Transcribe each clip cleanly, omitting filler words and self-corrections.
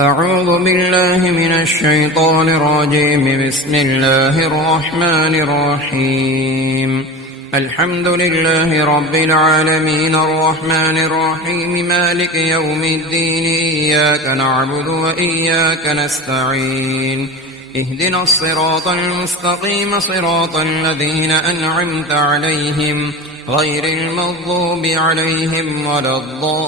أعوذ بالله من الشيطان الرجيم. بسم الله الرحمن الرحيم. الحمد لله رب العالمين الرحمن الرحيم مالك يوم الدين. إياك نعبد وإياك نستعين. اهدنا الصراط المستقيم صراط الذين أنعمت عليهم غير المغضوب عليهم ولا الضالين.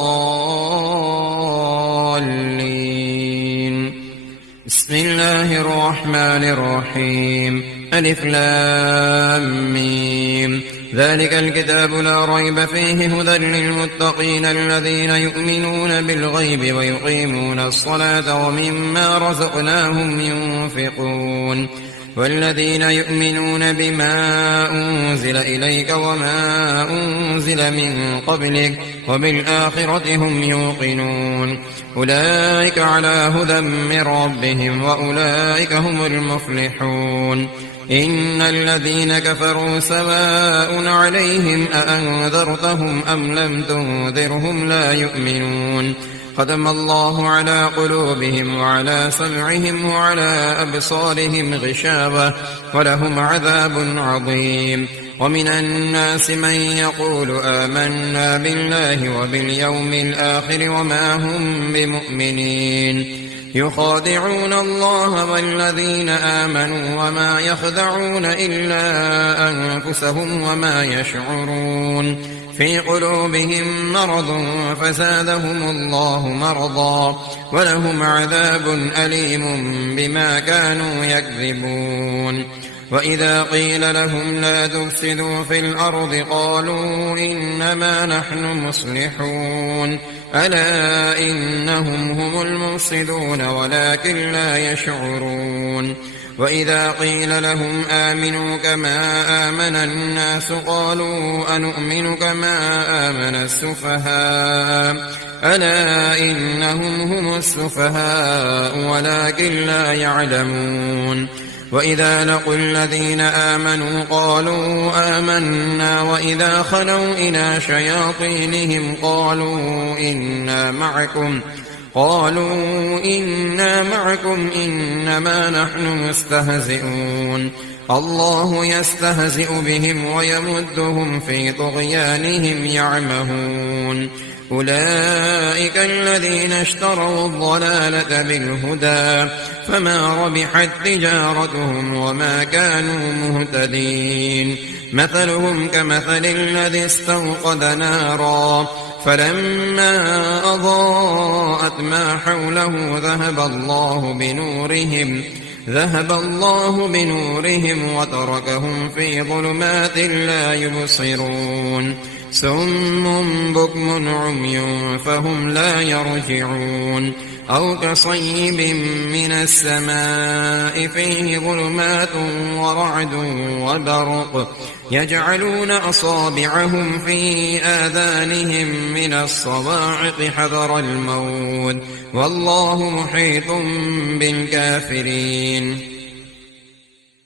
بسم الله الرحمن الرحيم. ألف لام ميم. ذلك الكتاب لا ريب فيه هدى للمتقين الذين يؤمنون بالغيب ويقيمون الصلاة ومما رزقناهم ينفقون والذين يؤمنون بما أنزل إليك وما أنزل من قبلك وبالآخرة هم يوقنون. أولئك على هدى من ربهم وأولئك هم المفلحون. إن الذين كفروا سواء عليهم أأنذرتهم أم لم تنذرهم لا يؤمنون. ختم الله على قلوبهم وعلى سمعهم وعلى أبصارهم غشاوة ولهم عذاب عظيم. ومن الناس من يقول آمنا بالله وباليوم الآخر وما هم بمؤمنين. يخادعون الله والذين آمنوا وما يخدعون إلا أنفسهم وما يشعرون. في قلوبهم مرض فزادهم الله مرضا ولهم عذاب أليم بما كانوا يكذبون. وإذا قيل لهم لا تفسدوا في الأرض قالوا إنما نحن مصلحون. ألا إنهم هم المفسدون ولكن لا يشعرون. وإذا قيل لهم آمنوا كما آمن الناس قالوا أنؤمن كما آمن السفهاء. ألا إنهم هم السفهاء ولكن لا يعلمون. وإذا لقوا الذين آمنوا قالوا آمنا وإذا خلوا إلى شياطينهم قالوا إنا معكم إنما نحن مستهزئون. الله يستهزئ بهم ويمدهم في طغيانهم يعمهون. أولئك الذين اشتروا الضلالة بالهدى فما ربحت تجارتهم وما كانوا مهتدين. مثلهم كمثل الذي استوقد نارا فلما أضاءت ما حوله ذهب الله بنورهم وتركهم في ظلمات لا يبصرون. صم بكم عمي فهم لا يرجعون. أو كصيب من السماء فيه ظلمات ورعد وبرق يجعلون أصابعهم في آذانهم من الصواعق حذر الموت والله محيط بالكافرين.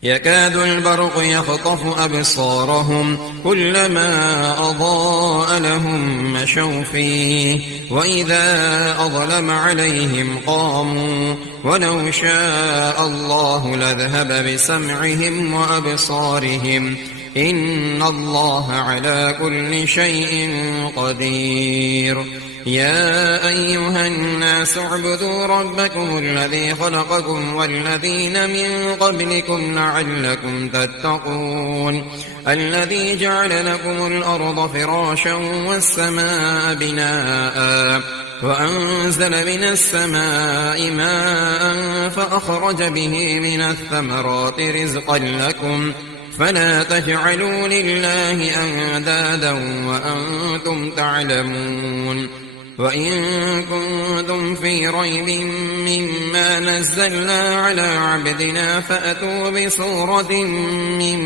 يكاد البرق يخطف أبصارهم كلما أضاء لهم مشوا فيه وإذا أظلم عليهم قاموا ولو شاء الله لذهب بسمعهم وأبصارهم إن الله على كل شيء قدير. يا أيها الناس اعبدوا ربكم الذي خلقكم والذين من قبلكم لعلكم تتقون. الذي جعل لكم الأرض فراشا والسماء بناء وأنزل من السماء ماء فأخرج به من الثمرات رزقا لكم فلا تجعلوا لله أندادا وأنتم تعلمون. وإن كنتم في ريب مما نزلنا على عبدنا فأتوا بسورة من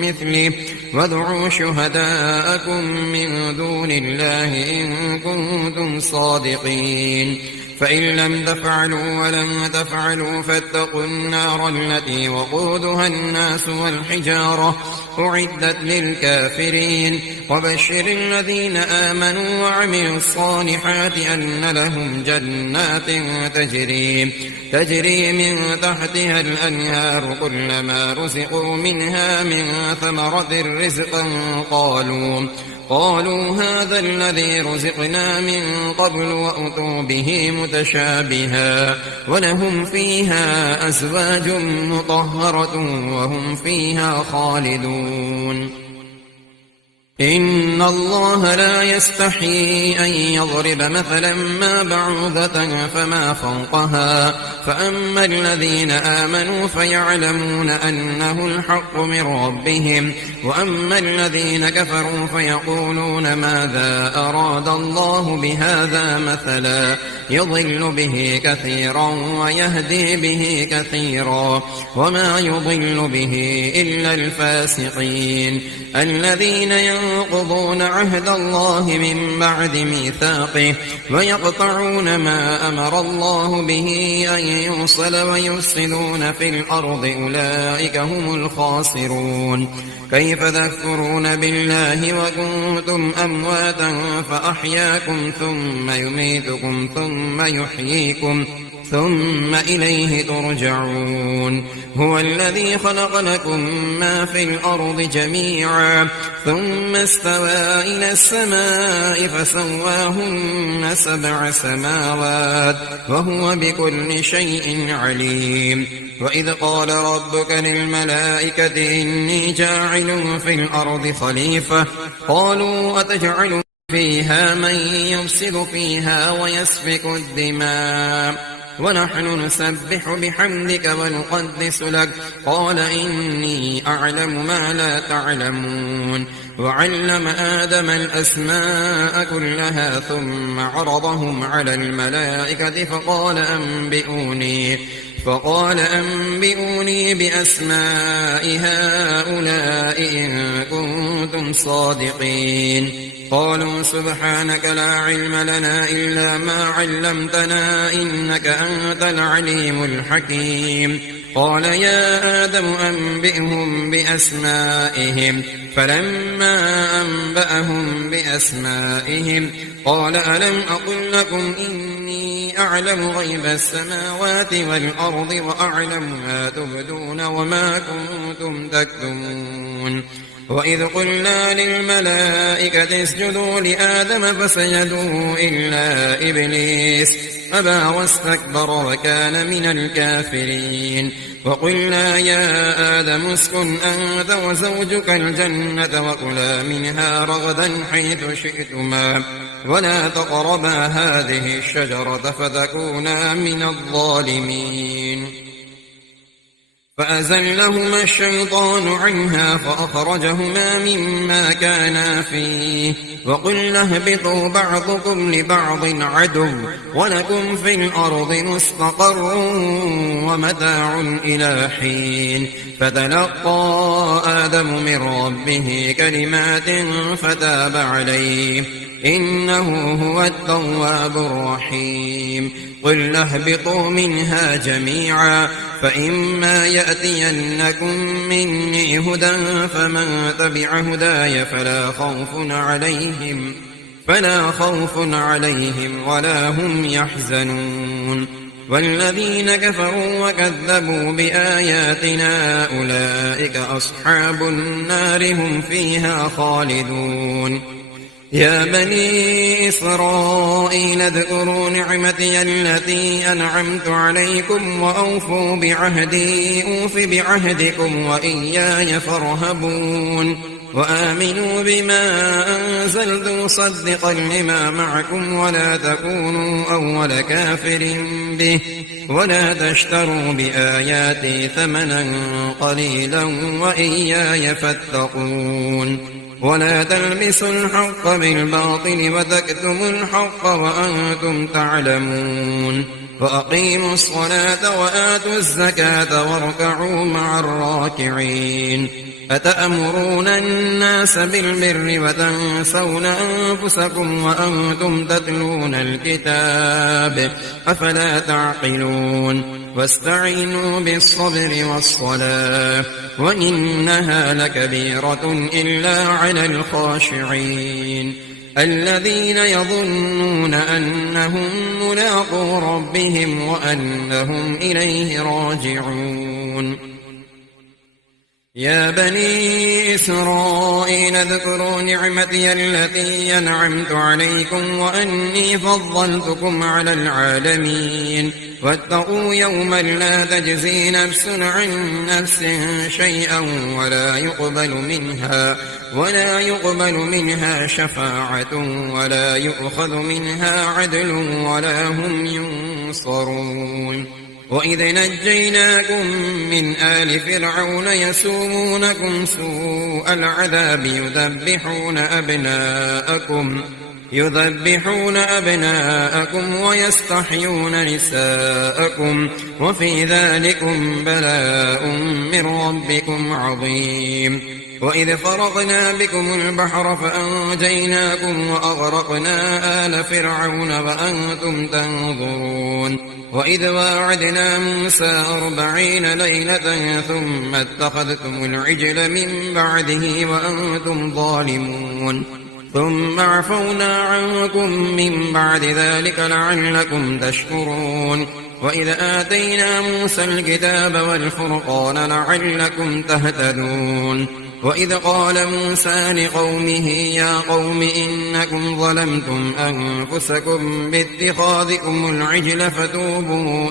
مثله وادعوا شهداءكم من دون الله إن كنتم صادقين. فإن لم تفعلوا ولن تفعلوا فاتقوا النار التي وقودها الناس والحجارة أعدت للكافرين. وبشر الذين آمنوا وعملوا الصالحات أن لهم جنات تجري من تحتها الأنهار كلما رزقوا منها من ثمرة رزقا قالوا هذا الذي رزقنا من قبل وأتوا به متشابها ولهم فيها أزواج مطهرة وهم فيها خالدون إن الله لا يستحيي أن يضرب مثلا ما بعوضة فما فوقها فأما الذين آمنوا فيعلمون أنه الحق من ربهم وأما الذين كفروا فيقولون ماذا أراد الله بهذا مثلا يضل به كثيرا ويهدي به كثيرا وما يضل به إلا الفاسقين الذين ينقضون عهد الله من بعد ميثاقه ويقطعون ما أمر الله به أن يوصل ويفسدون في الأرض أولئك هم الخاسرون كيف تكفرون بالله وكنتم أمواتا فأحياكم ثم يميتكم ثم يحييكم ثم إليه ترجعون هو الذي خلق لكم ما في الأرض جميعا ثم استوى إلى السماء فسواهن 7 سماوات وهو بكل شيء عليم وإذ قال ربك للملائكة إني جاعل في الأرض خليفة قالوا أتجعل فيها من يفسد فيها ويسفك الدماء ونحن نسبح بحمدك ونقدس لك قال إني أعلم ما لا تعلمون وعلم آدم الأسماء كلها ثم عرضهم على الملائكة فقال أنبئوني بأسماء هؤلاء إن كنتم صادقين قالوا سبحانك لا علم لنا إلا ما علمتنا إنك أنت العليم الحكيم قال يا آدم أنبئهم بأسمائهم فلما أنبأهم بأسمائهم قال ألم أقل لكم إني أعلم غيب السماوات والأرض وأعلم ما تبدون وما كنتم تكتمون وإذ قلنا للملائكة اسجدوا لآدم فسجدوا إلا إبليس أبى واستكبر وكان من الكافرين وقلنا يا آدم اسكن أنت وزوجك الجنة وكلا منها رغدا حيث شئتما ولا تقربا هذه الشجرة فتكونا من الظالمين فأزلهما الشيطان عنها فأخرجهما مما كانا فيه وقلنا اهبطوا بعضكم لبعض عدو ولكم في الأرض مستقر ومتاع إلى حين فتلقى آدم من ربه كلمات فتاب عليه إنه هو التواب الرحيم قلنا اهبطوا منها جميعا فإما يأتينكم مني هدى فمن تبع هداي فلا خوف عليهم ولا هم يحزنون والذين كفروا وكذبوا بآياتنا أولئك أصحاب النار هم فيها خالدون يا بني إسرائيل اذكروا نعمتي التي أنعمت عليكم وأوفوا بعهدي أوف بعهدكم وإياي فارهبون وآمنوا بما أنزلت مصدقا لما معكم ولا تكونوا أول كافر به ولا تشتروا بآياتي ثمنا قليلا وإياي فاتقون ولا تلبسوا الحق بالباطل وتكتموا الحق وأنتم تعلمون وأقيموا الصلاة وآتوا الزكاة واركعوا مع الراكعين أتأمرون الناس بالبر وتنسون أنفسكم وأنتم تتلون الكتاب أفلا تعقلون واستعينوا بالصبر والصلاة وإنها لكبيرة إلا على الخاشعين الذين يظنون أنهم ملاقو ربهم وأنهم إليه راجعون يا بني إسرائيل اذكروا نعمتي التي أنعمت عليكم وأني فضلتكم على العالمين واتقوا يوما لا تجزي نفس عن نفس شيئا ولا يقبل منها شفاعة ولا يؤخذ منها عدل ولا هم ينصرون وإذ نجيناكم من آل فرعون يسومونكم سوء العذاب يذبحون أبناءكم ويستحيون نساءكم وفي ذلكم بلاء من ربكم عظيم وإذ فرقنا بكم البحر فأنجيناكم وأغرقنا آل فرعون وأنتم تنظرون وإذ واعدنا موسى 40 ليلة ثم اتخذتم العجل من بعده وأنتم ظالمون ثم عفونا عنكم من بعد ذلك لعلكم تشكرون وإذ آتينا موسى الكتاب والفرقان لعلكم تهتدون وإذ قال موسى لقومه يا قوم إنكم ظلمتم أنفسكم باتخاذكم العجل فتوبوا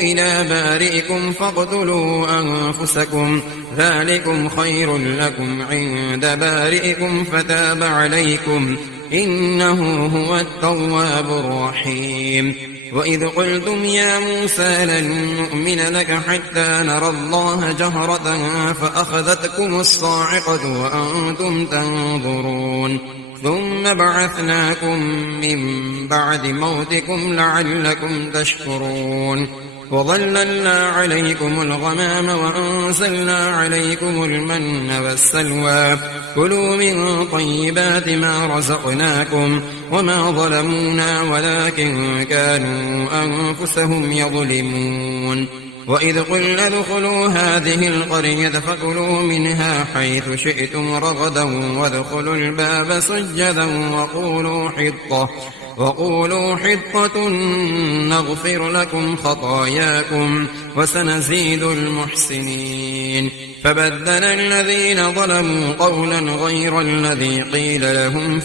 إلى بارئكم فاقتلوا أنفسكم ذلكم خير لكم عند بارئكم فتاب عليكم إنه هو التواب الرحيم وإذ قلتم يا موسى لن نؤمن لك حتى نرى الله جهرة فأخذتكم الصاعقة وأنتم تنظرون ثم بعثناكم من بعد موتكم لعلكم تشكرون وظللنا عليكم الغمام وأنزلنا عليكم المن والسلوى كلوا من طيبات ما رزقناكم وما ظلمونا ولكن كانوا أنفسهم يظلمون وإذ قلنا ادخلوا هذه القرية فكلوا منها حيث شئتم رغدا وادخلوا الباب سجدا وقولوا حطة نغفر لكم خطاياكم وسنزيد المحسنين فبدل الذين ظلموا قولا غير الذي قيل لهم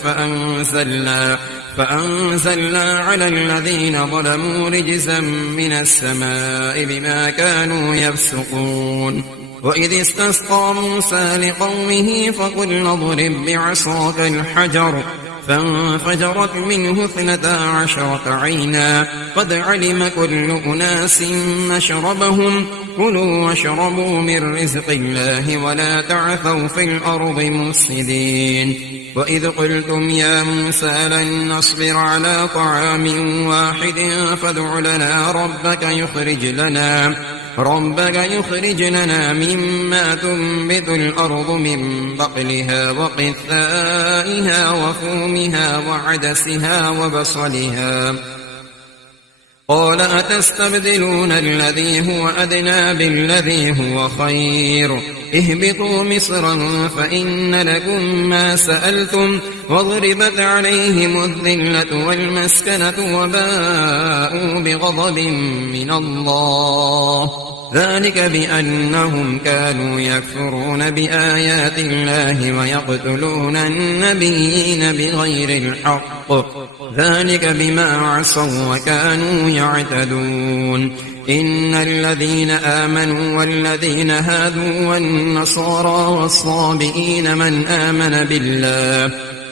فأنزلنا على الذين ظلموا رجزا من السماء بما كانوا يفسقون وإذ استسقى موسى لقومه فقلنا اضرب بعصاك الحجر فانفجرت منه 12 عينا قد علم كل أناس مشربهم كلوا واشربوا من رزق الله ولا تعثوا في الأرض مفسدين وإذ قلتم يا موسى لن نصبر على طعام واحد فادع لنا ربك يخرج لنا مما تنبت الأرض من بقلها وقثائها وفومها وعدسها وبصلها قال أتستبدلون الذي هو أدنى بالذي هو خير اهبطوا مصرا فإن لكم ما سألتم وضربت عليهم الذلة والمسكنة وباءوا بغضب من الله ذلك بأنهم كانوا يكفرون بآيات الله ويقتلون النبيين بغير الحق ذلك بما عصوا وكانوا يعتدون إن الذين آمنوا والذين هادوا والنصارى والصابئين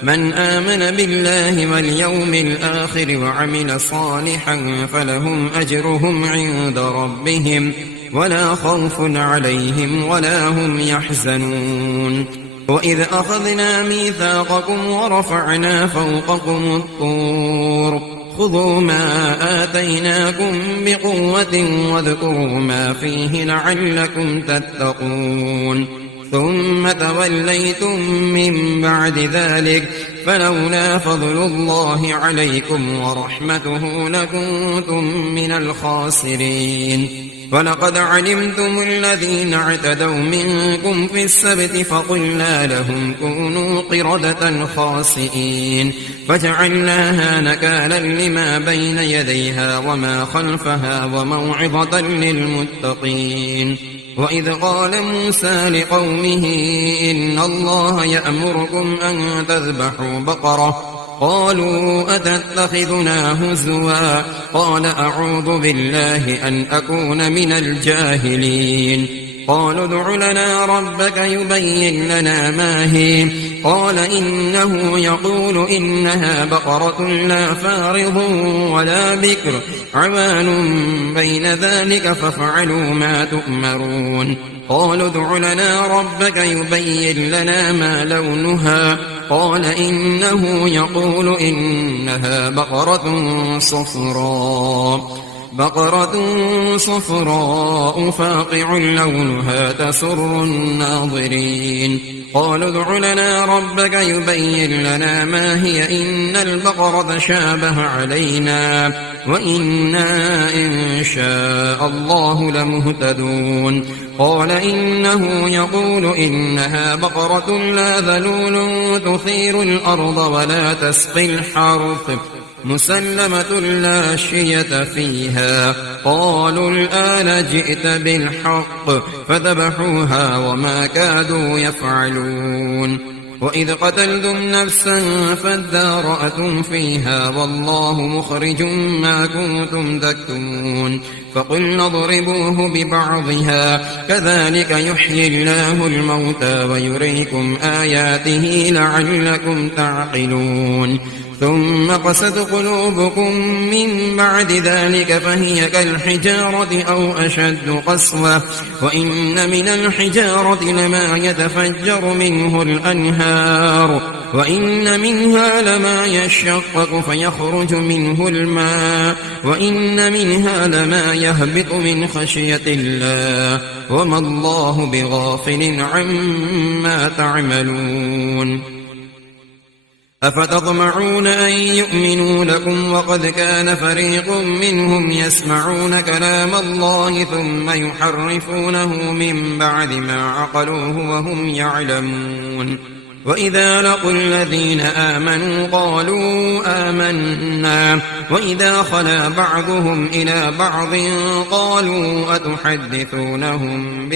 من آمن بالله واليوم الآخر وعمل صالحا فلهم أجرهم عند ربهم ولا خوف عليهم ولا هم يحزنون وإذ أخذنا ميثاقكم ورفعنا فوقكم الطور خذوا ما آتيناكم بقوة واذكروا ما فيه لعلكم تتقون ثم توليتم من بعد ذلك فلولا فضل الله عليكم ورحمته لكنتم من الخاسرين ولقد علمتم الذين اعتدوا منكم في السبت فقلنا لهم كونوا قردة خاسئين فجعلناها نكالا لما بين يديها وما خلفها وموعظة للمتقين وإذ قال موسى لقومه إن الله يأمركم أن تذبحوا بقرة قالوا أتتخذنا هزوا قال أعوذ بالله أن أكون من الجاهلين قالوا ادع لنا ربك يبين لنا ما هي قال إنه يقول إنها بقرة لا فارض ولا بكر عوان بين ذلك فافعلوا ما تؤمرون قالوا ادع لنا ربك يبين لنا ما لونها قال إنه يقول إنها بقرة صفراء فاقع لونها تسر الناظرين قالوا ادع لنا ربك يبين لنا ما هي إن البقرة تشابه علينا وإنا إن شاء الله لمهتدون قال إنه يقول إنها بقرة لا ذلول تثير الأرض ولا تسقي الحرث مسلمة لا شية فيها قالوا الآن جئت بالحق فذبحوها وما كادوا يفعلون وإذ قتلتم نفسا فادارأتم فيها والله مخرج ما كنتم تكتمون فقلنا اضربوه ببعضها كذلك يحيي الله الموتى ويريكم آياته لعلكم تعقلون ثم قست قلوبكم من بعد ذلك فهي كالحجارة أو أشد قسوة وإن من الحجارة لما يتفجر منه الأنهار وإن منها لما يشقق فيخرج منه الماء وإن منها لما يهبط من خشية الله وما الله بغافل عما تعملون أفتطمعون أن يؤمنوا لكم وقد كان فريق منهم يسمعون كلام الله ثم يحرفونه من بعد ما عقلوه وهم يعلمون وإذا لقوا الذين آمنوا قالوا آمنا وإذا خلا بعضهم إلى بعض قالوا أتحدثونهم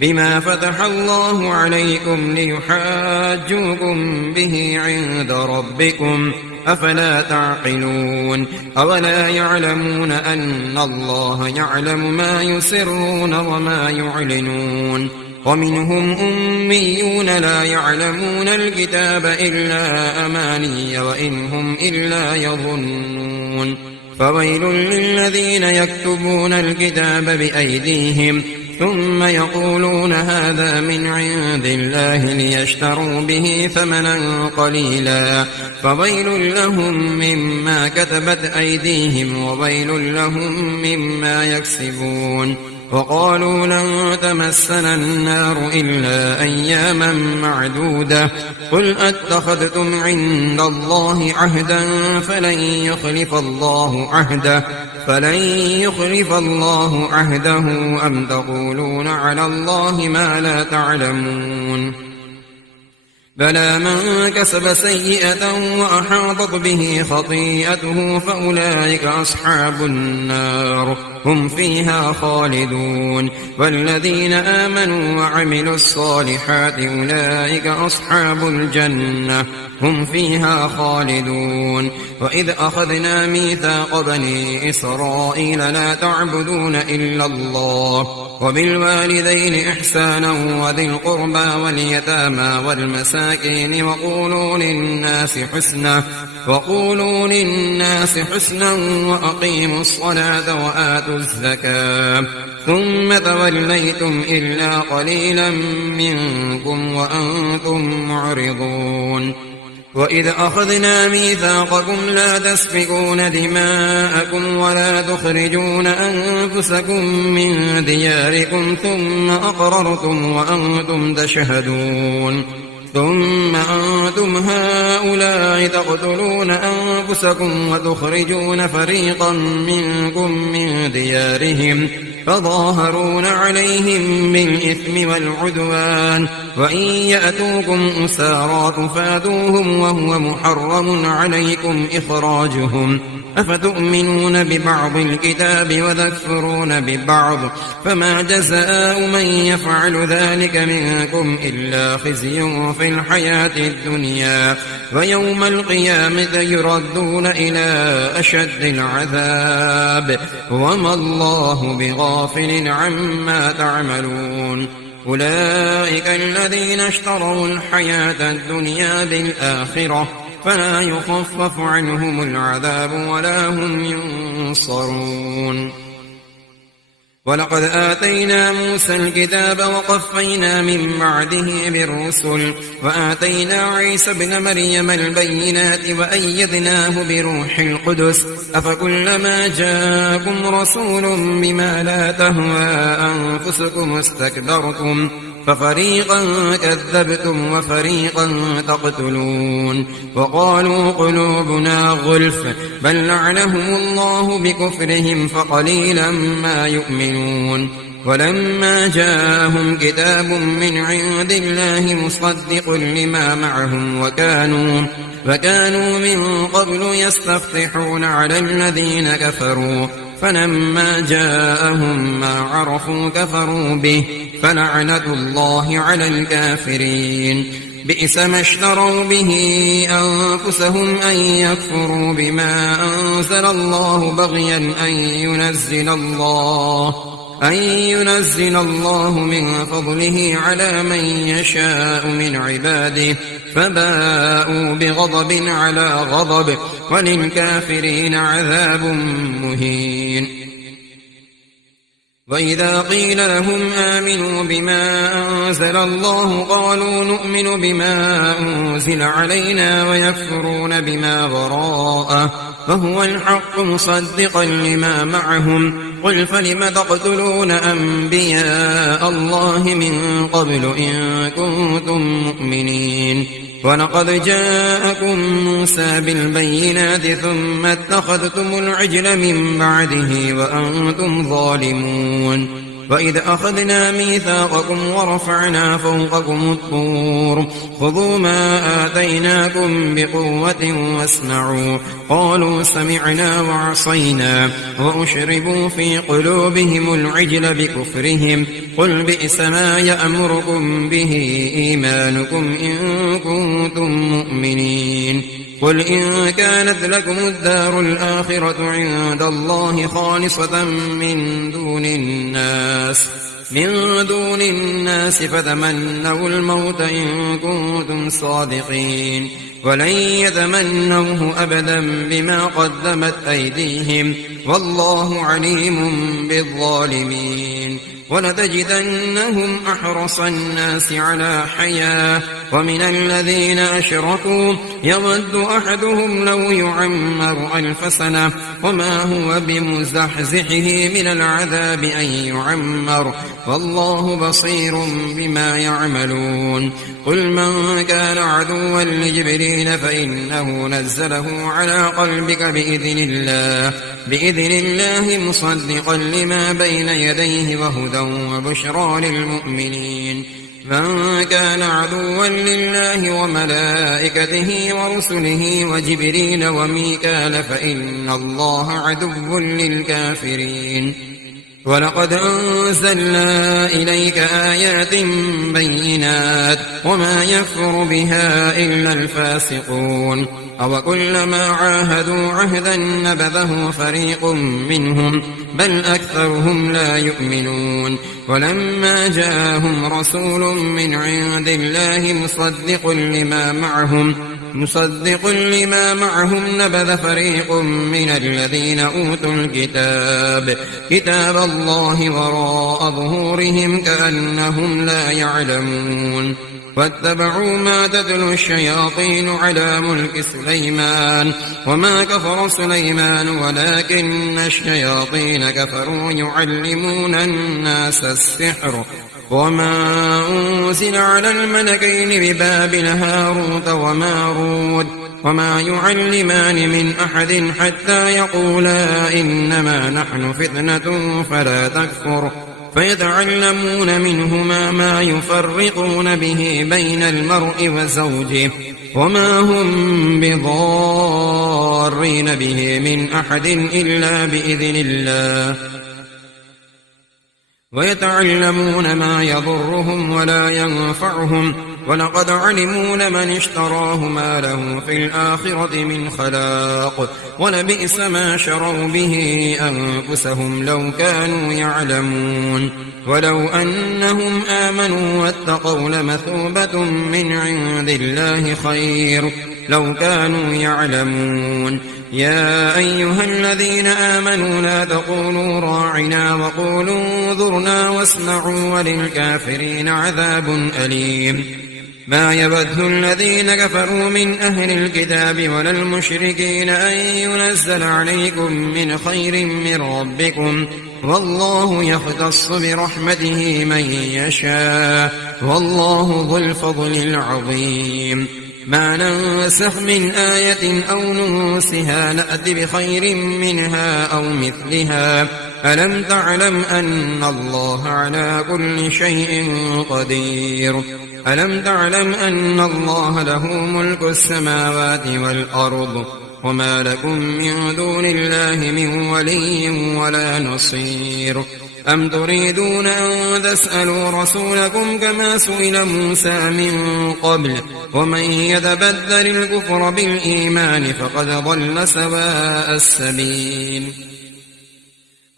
بما فتح الله عليكم ليحاجوكم به عند ربكم أفلا تعقلون أولا يعلمون أن الله يعلم ما يسرون وما يعلنون ومنهم أميون لا يعلمون الكتاب إلا أماني وإن هم إلا يظنون فويل للذين يكتبون الكتاب بأيديهم ثم يقولون هذا من عند الله ليشتروا به ثمنا قليلا فويل لهم مما كتبت أيديهم وويل لهم مما يكسبون وقالوا لن تمسنا النار إلا أياما معدودة قل أتخذتم عند الله عهدا فلن يخلف الله عهده أم تقولون على الله ما لا تعلمون بلى من كسب سيئة وأحاطت به خطيئته فأولئك أصحاب النار هم فيها خالدون والذين آمنوا وعملوا الصالحات أولئك أصحاب الجنة هم فيها خالدون وإذ أخذنا ميثاق بني إسرائيل لا تعبدون إلا الله وبالوالدين إحسانا وذي القربى واليتامى والمساكين وقولوا للناس حسنا وأقيموا الصلاة وآتوا الزكاة ثم توليتم إلا قليلا منكم وأنتم معرضون وإذ أخذنا ميثاقكم لا تسفكون دماءكم ولا تخرجون أنفسكم من دياركم ثم أقررتم وأنتم تشهدون ثم أنتم هؤلاء تقتلون أنفسكم وتخرجون فريقا منكم من ديارهم فظاهرون عليهم بالإثم والعدوان وإن يأتوكم أسارى تفادوهم وهو محرم عليكم إخراجهم أفتؤمنون ببعض الكتاب وتكفرون ببعض فما جزاء من يفعل ذلك منكم إلا خزي في الحياة الدنيا ويوم القيامة يردون إلى أشد العذاب وما الله بغافل عما تعملون أولئك الذين اشتروا الحياة الدنيا بالآخرة فلا يخفف عنهم العذاب ولا هم ينصرون ولقد آتينا موسى الكتاب وقفينا من بعده بالرسل وآتينا عيسى ابن مريم البينات وأيدناه بروح القدس أفكلما جاءكم رسول بما لا تهوى أنفسكم استكبرتم ففريقا كذبتم وفريقا تقتلون وقالوا قلوبنا غلف بل لعنهم الله بكفرهم فقليلا ما يؤمنون ولما جاءهم كتاب من عند الله مصدق لما معهم وكانوا من قبل يستفتحون على الذين كفروا فلما جاءهم ما عرفوا كفروا به فلعنة الله على الكافرين بئس ما اشتروا به أنفسهم أن يكفروا بما أنزل الله بغيا أن ينزل الله من فضله على من يشاء من عباده فباءوا بغضب على غضب وللكافرين عذاب مهين وإذا قيل لهم آمنوا بما أنزل الله قالوا نؤمن بما أنزل علينا ويكفرون بما وراءه فهو الحق مصدقا لما معهم قل فلم تقتلون أنبياء الله من قبل إن كنتم مؤمنين ولقد جاءكم موسى بالبينات ثم اتخذتم العجل من بعده وأنتم ظالمون وإذ أخذنا ميثاقكم ورفعنا فوقكم الطور خذوا ما آتيناكم بقوة واسمعوا قالوا سمعنا وعصينا وأشربوا في قلوبهم العجل بكفرهم قل بئس ما يأمركم به إيمانكم إن كنتم مؤمنين قل إن كانت لكم الدار الآخرة عند الله خالصة من دون الناس فتمنوا الموت إن كنتم صادقين ولن يتمنوه أبدا بما قدمت أيديهم والله عليم بالظالمين ولتجدنهم أحرص الناس على حياة ومن الذين أشركوا يود أحدهم لو يعمر 1000 سنة وما هو بمزحزحه من العذاب أن يعمر والله بصير بما يعملون قل من كان عدوا لجبريل فإنه نزله على قلبك بإذن الله مصدقا لما بين يديه وهدى وبشرى للمؤمنين من كان عدوا لله وملائكته ورسله وجبريل وميكال فإن الله عدو للكافرين ولقد أنزلنا إليك آيات بينات وما يكفر بها إلا الفاسقون أوكلما عاهدوا عهدا نبذه فريق منهم بل أكثرهم لا يؤمنون ولما جاءهم رسول من عند الله مصدق لما معهم نبذ فريق من الذين أوتوا كتاب الله وراء ظهورهم كأنهم لا يعلمون واتبعوا ما تتلو الشياطين على ملك سليمان وما كفر سليمان ولكن الشياطين كفروا يعلمون الناس السحر وما أنزل على الملكين ببابل هاروت وماروت وما يعلمان من أحد حتى يقولا إنما نحن فتنة فلا تكفر فيتعلمون منهما ما يفرقون به بين المرء وزوجه وما هم بضارين به من أحد إلا بإذن الله ويتعلمون ما يضرهم ولا ينفعهم ولقد علموا لمن اشتراه ما له في الآخرة من خلاق ولبئس ما شروا به أنفسهم لو كانوا يعلمون ولو أنهم آمنوا واتقوا لمثوبة من عند الله خير لو كانوا يعلمون يا أيها الذين آمنوا لا تقولوا راعنا وقولوا انظرنا واسمعوا وللكافرين عذاب أليم ما يود الذين كفروا من أهل الكتاب ولا المشركين أن ينزل عليكم من خير من ربكم والله يختص برحمته من يشاء والله ذو الفضل العظيم ما ننسخ من آية أو ننسها نأت بخير منها أو مثلها ألم تعلم أن الله على كل شيء قدير ألم تعلم أن الله له ملك السماوات والأرض وما لكم من دون الله من ولي ولا نصير أم تريدون أن تسألوا رسولكم كما سئل موسى من قبل ومن يتبدل الكفر بالإيمان فقد ضل سواء السبيل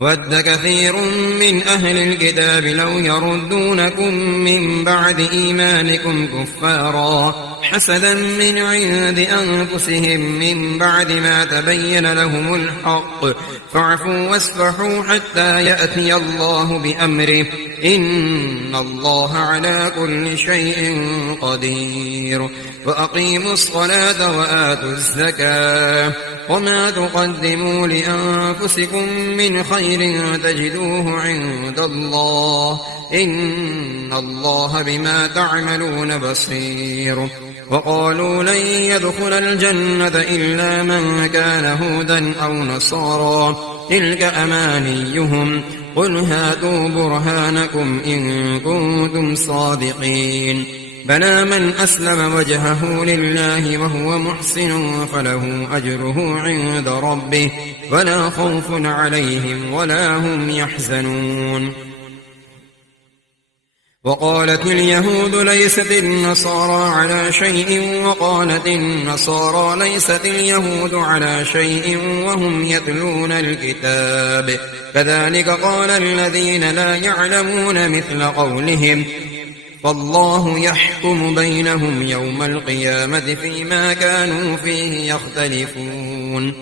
ود كثير من أهل الكتاب لو يردونكم من بعد إيمانكم كفارا حسدا من عند أنفسهم من بعد ما تبين لهم الحق فاعفوا واصفحوا حتى يأتي الله بأمره إن الله على كل شيء قدير وأقيموا الصلاة وآتوا الزكاة وما تقدموا لأنفسكم من خير تجدوه عند الله إن الله بما تعملون بصير وقالوا لن يدخل الجنة إلا من كان هودا أو نصارى تلك أمانيهم قل هاتوا برهانكم إن كنتم صادقين بلى من أسلم وجهه لله وهو محسن فله أجره عند ربه ولا خوف عليهم ولا هم يحزنون وقالت اليهود ليست النصارى على شيء وقالت النصارى ليست اليهود على شيء وهم يتلون الكتاب كذلك قال الذين لا يعلمون مثل قولهم فالله يحكم بينهم يوم القيامة فيما كانوا فيه يختلفون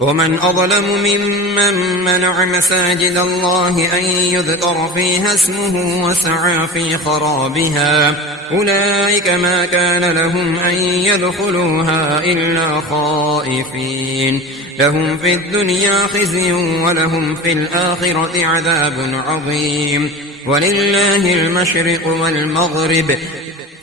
ومن أظلم ممن منع مساجد الله أن يذكر فيها اسمه وسعى في خرابها أولئك ما كان لهم أن يدخلوها إلا خائفين لهم في الدنيا خزي ولهم في الآخرة عذاب عظيم ولله المشرق والمغرب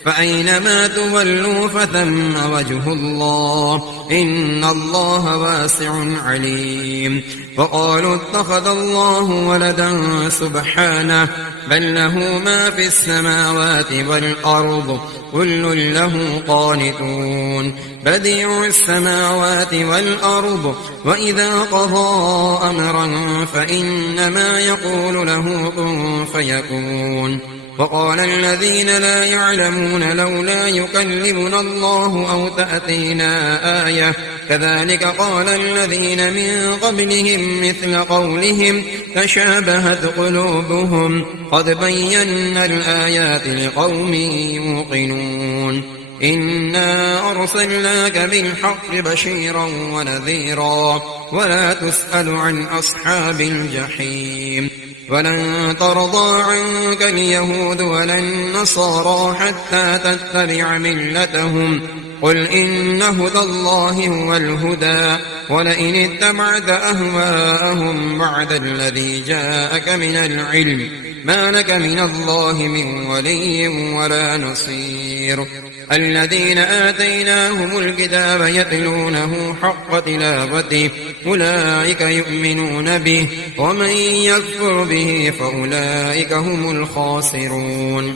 فأينما تولوا فثم وجه الله إن الله واسع عليم وقالوا اتخذ الله ولدا سبحانه بل له ما في السماوات والأرض كل له قانتون بديع السماوات والأرض وإذا قضى أمرا فإنما يقول له كن فيكون وقال الذين لا يعلمون لولا يكلمنا الله أو تأتينا آية كذلك قال الذين من قبلهم مثل قولهم تشابهت قلوبهم قد بينا الآيات لقوم يوقنون إنا أرسلناك بالحق بشيرا ونذيرا ولا تسأل عن أصحاب الجحيم ولن ترضى عنك اليهود ولا النصارى حتى تتبع ملتهم قل إن هدى الله هو الهدى ولئن اتبعت أهواءهم بعد الذي جاءك من العلم ما لك من الله من ولي ولا نصير الذين آتيناهم الكتاب يتلونه حق تلاوته أولئك يؤمنون به ومن يكفر به فأولئك هم الخاسرون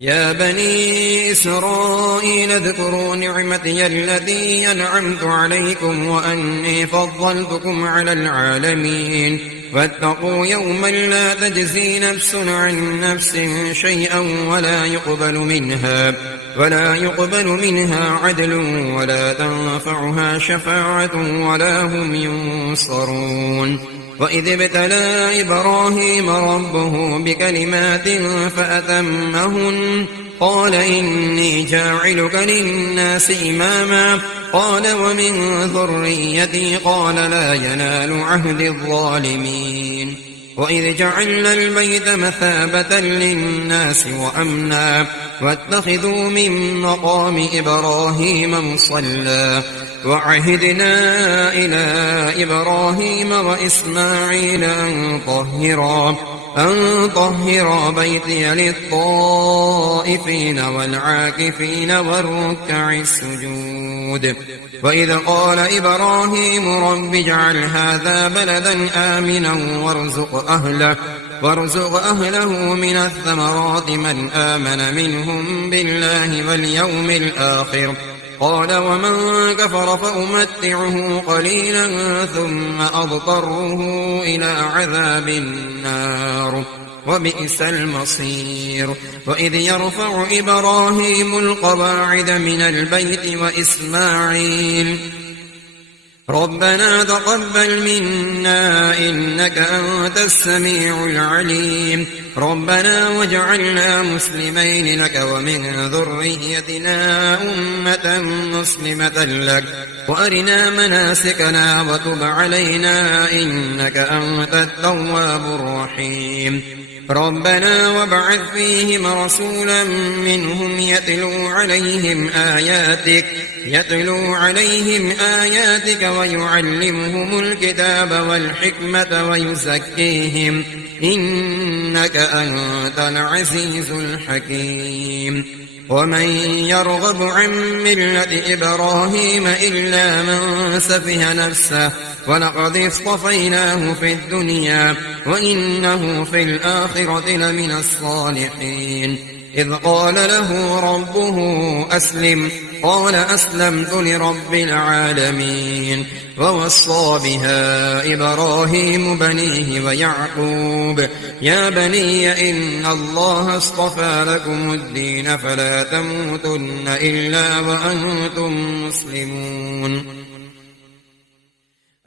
يا بني إسرائيل اذكروا نعمتي التي أنعمت عليكم وأني فضلتكم على العالمين واتقوا يوما لا تجزي نفس عن نفس شيئا ولا يقبل منها عدل ولا تنفعها شفاعة ولا هم ينصرون وإذ ابتلى إبراهيم ربه بكلمات فأتمهن قال إني جاعلك للناس إماما قال ومن ذريتي قال لا ينال عهد الظالمين وإذ جعلنا البيت مثابة للناس وأمنا واتخذوا من مقام إبراهيم مصلى وعهدنا إلى إبراهيم وإسماعيل أن طهرا بيتي للطائفين والعاكفين والركع السجود وإذ قال إبراهيم رب اجعل هذا بلدا آمنا وارزق أهله من الثمرات من آمن منهم بالله واليوم الآخر قال ومن كفر فأمتعه قليلا ثم أضطره إلى عذاب النار وبئس المصير وإذ يرفع إبراهيم القواعد من البيت وإسماعيل ربنا تقبل منا إنك أنت السميع العليم ربنا واجعلنا مسلمين لك ومن ذريتنا أمة مسلمة لك وأرنا مناسكنا وتب علينا إنك أنت التواب الرحيم ربنا وابعث فيهم رسولا منهم يتلو عليهم آياتك ويعلمهم الكتاب والحكمة ويزكيهم إنك أنت العزيز الحكيم ومن يرغب عن ملة إبراهيم إلا من سفه نفسه ولقد اصطفيناه في الدنيا وإنه في الآخرة لمن الصالحين إذ قال له ربه أسلم قال أسلمت لرب العالمين ووصى بها إبراهيم بنيه ويعقوب يا بني إن الله اصطفى لكم الدين فلا تموتن إلا وأنتم مسلمون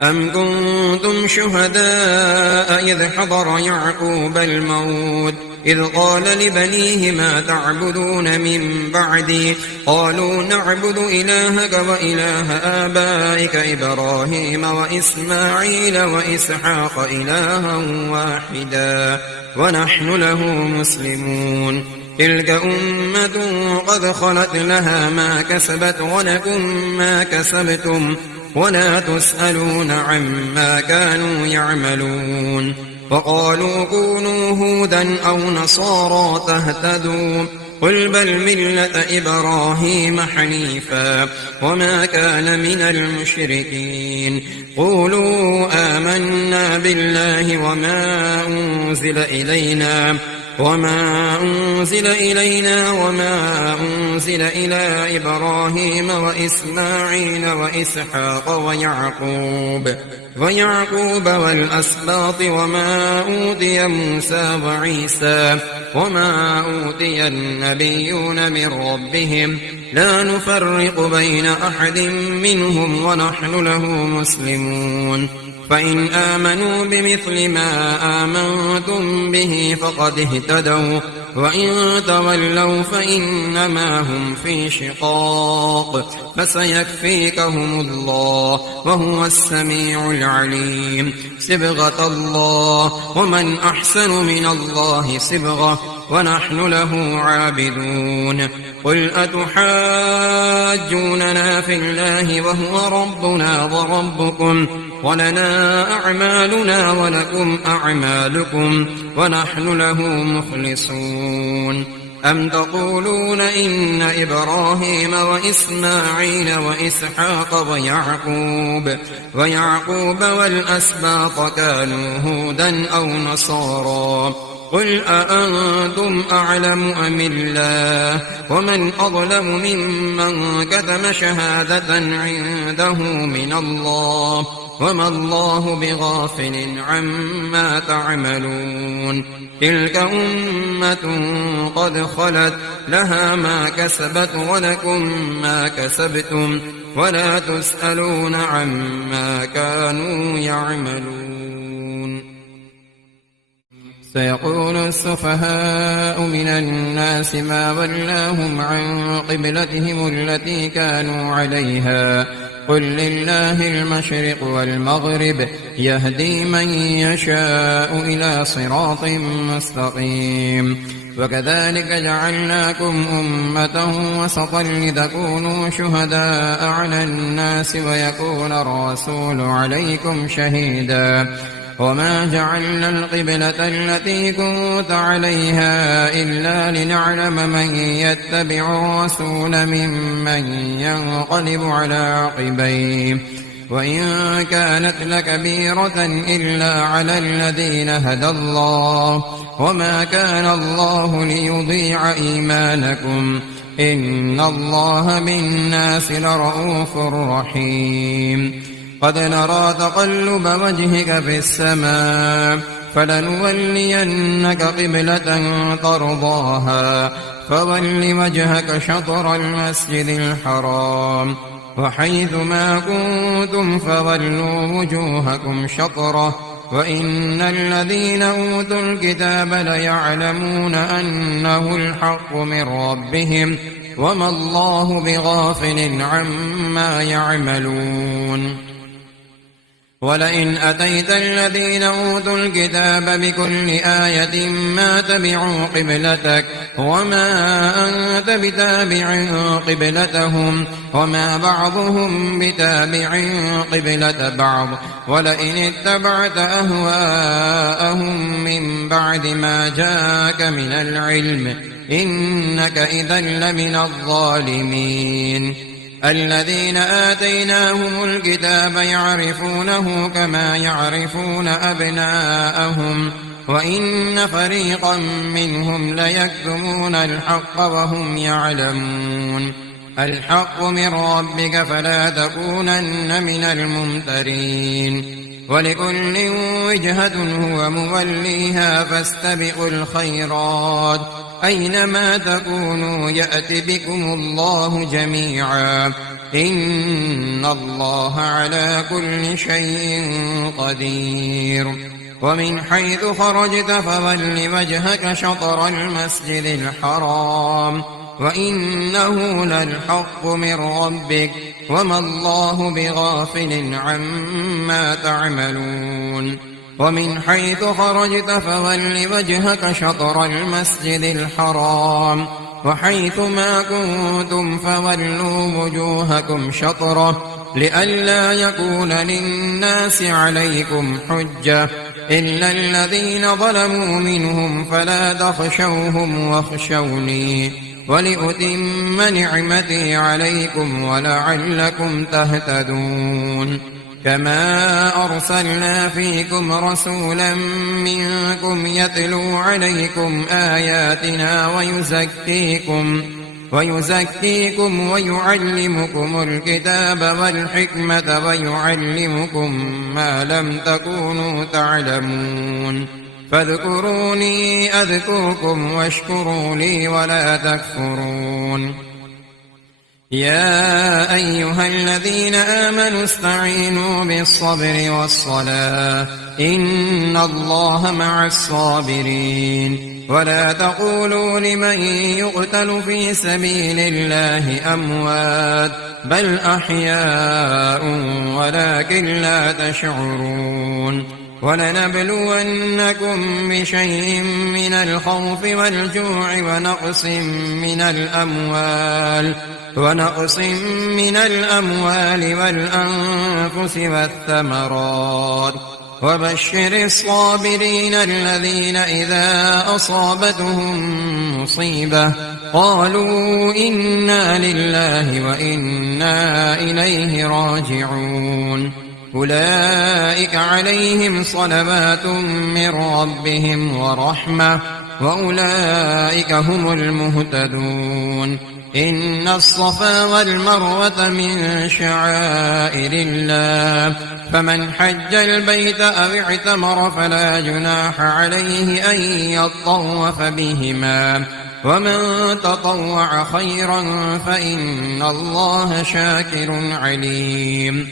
أم كنتم شهداء إذ حضر يعقوب الموت إذ قال لبنيه ما تعبدون من بعدي قالوا نعبد إلهك وإله آبائك إبراهيم وإسماعيل وإسحاق إلها واحدا ونحن له مسلمون تلك أمة قد خلت لها ما كسبت ولكم ما كسبتم ولا تسألون عما كانوا يعملون وقالوا كونوا هودا أو نصارى تهتدوا قل بل ملة إبراهيم حنيفا وما كان من المشركين قولوا آمنا بالله وما أنزل إلينا وما أنزل إلى إبراهيم وإسماعيل وإسحاق ويعقوب والأسباط وما أوتي موسى وعيسى وما أوتي النبيون من ربهم لا نفرق بين أحد منهم ونحن له مسلمون فإن آمنوا بمثل ما آمنتم به فقد اهتدوا وإن تولوا فإنما هم في شقاق فسيكفيكهم الله وهو السميع العليم صبغة الله ومن أحسن من الله صبغة ونحن له عابدون قل أتحاجوننا في الله وهو ربنا وربكم ولنا أعمالنا ولكم أعمالكم ونحن له مخلصون أم تقولون إن إبراهيم وإسماعيل وإسحاق ويعقوب والأسباط كانوا هودا أو نصارى قل أأنتم أعلم أم الله ومن أظلم ممن كتم شهادة عنده من الله وما الله بغافل عما تعملون تلك أمة قد خلت لها ما كسبت ولكم ما كسبتم ولا تسألون عما كانوا يعملون سيقول السفهاء من الناس ما ولاهم عن قبلتهم التي كانوا عليها قل لله المشرق والمغرب يهدي من يشاء إلى صراط مستقيم وكذلك جعلناكم أمة وسطا لتكونوا شهداء على الناس ويكون الرسول عليكم شهيدا وما جعلنا القبلة التي كنت عليها إلا لنعلم من يتبع الرسول ممن ينقلب على عقبيه وإن كانت لكبيرة إلا على الذين هدى الله وما كان الله ليضيع إيمانكم إن الله بالناس لرءوف رحيم قد نرى تقلب وجهك في السماء فلنولينك قبلة ترضاها فول وجهك شطر المسجد الحرام وحيث ما كنتم فولوا وجوهكم شطره وإن الذين أوتوا الكتاب ليعلمون أنه الحق من ربهم وما الله بغافل عما يعملون ولئن أتيت الذين أوتوا الكتاب بكل آية ما تبعوا قبلتك وما أنت بتابع قبلتهم وما بعضهم بتابع قبلة بعض ولئن اتبعت أهواءهم من بعد ما جاءك من العلم إنك إذا لمن الظالمين الذين آتيناهم الكتاب يعرفونه كما يعرفون أبناءهم وإن فريقا منهم ليكتمون الحق وهم يعلمون الحق من ربك فلا تكونن من الممترين ولكل وجهة هو موليها فاستبقوا الخيرات أينما تكونوا يأت بكم الله جميعا إن الله على كل شيء قدير ومن حيث خرجت فول وجهك شطر المسجد الحرام وإنه للحق من ربك وما الله بغافل عما تعملون ومن حيث خرجت فول وجهك شطر المسجد الحرام وحيث ما كنتم فولوا وجوهكم شطره لئلا يكون للناس عليكم حجة إلا الذين ظلموا منهم فلا تخشوهم واخشوني ولأتم نعمتي عليكم ولعلكم تهتدون كما أرسلنا فيكم رسولا منكم يتلو عليكم آياتنا ويزكيكم ويعلمكم الكتاب والحكمة ويعلمكم ما لم تكونوا تعلمون فاذكروني أذكركم واشكروا لي ولا تكفرون يا أيها الذين آمنوا استعينوا بالصبر والصلاة إن الله مع الصابرين ولا تقولوا لمن يقتل في سبيل الله أموات بل أحياء ولكن لا تشعرون ولنبلونكم بشيء من الخوف والجوع ونقص من الأموال والأنفس والثمرات وبشر الصابرين الذين إذا أصابتهم مصيبة قالوا إنا لله وإنا إليه راجعون أولئك عليهم صلوات من ربهم ورحمة وأولئك هم المهتدون إن الصفا والمروة من شعائر الله فمن حج البيت أو اعتمر فلا جناح عليه أن يطوف بهما ومن تطوع خيرا فإن الله شاكر عليم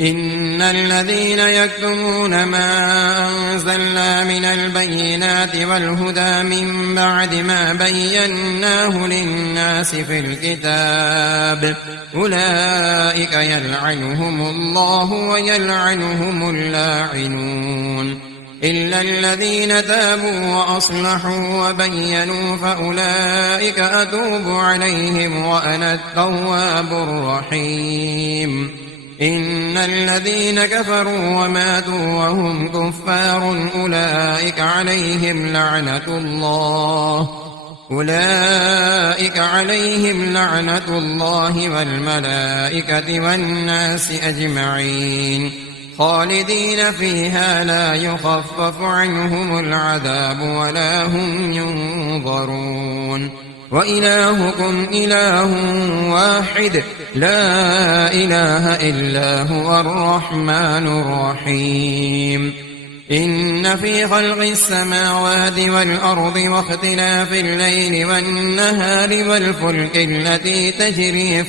إن الذين يكتمون ما أنزلنا من البينات والهدى من بعد ما بيناه للناس في الكتاب أولئك يلعنهم الله ويلعنهم اللاعنون إلا الذين تابوا وأصلحوا وبينوا فأولئك أتوب عليهم وأنا التواب الرحيم إن الذين كفروا وماتوا وهم كفار أولئك عليهم لعنة الله والملائكة والناس أجمعين خالدين فيها لا يخفف عنهم العذاب ولا هم ينظرون وإلهكم إله واحد لا إله إلا هو الرحمن الرحيم إن في خلق السماوات والأرض واختلاف الليل والنهار والفلك التي تجري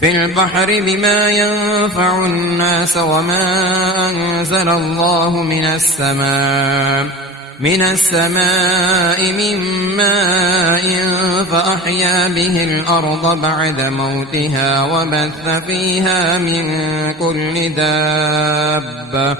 في البحر بما ينفع الناس وما أنزل الله من السماء من ماء فأحيا به الأرض بعد موتها وبث فيها من كل دابة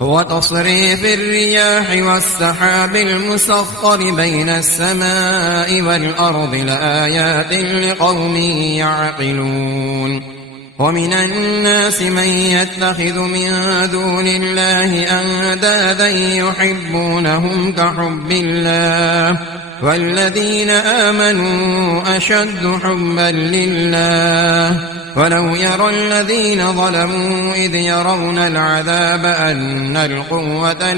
وتصريف الرياح والسحاب المسخر بين السماء والأرض لآيات لقوم يعقلون ومن الناس من يتخذ من دون الله أندادا يحبونهم كحب الله والذين آمنوا أشد حبا لله ولو يرى الذين ظلموا إذ يرون العذاب أن القوة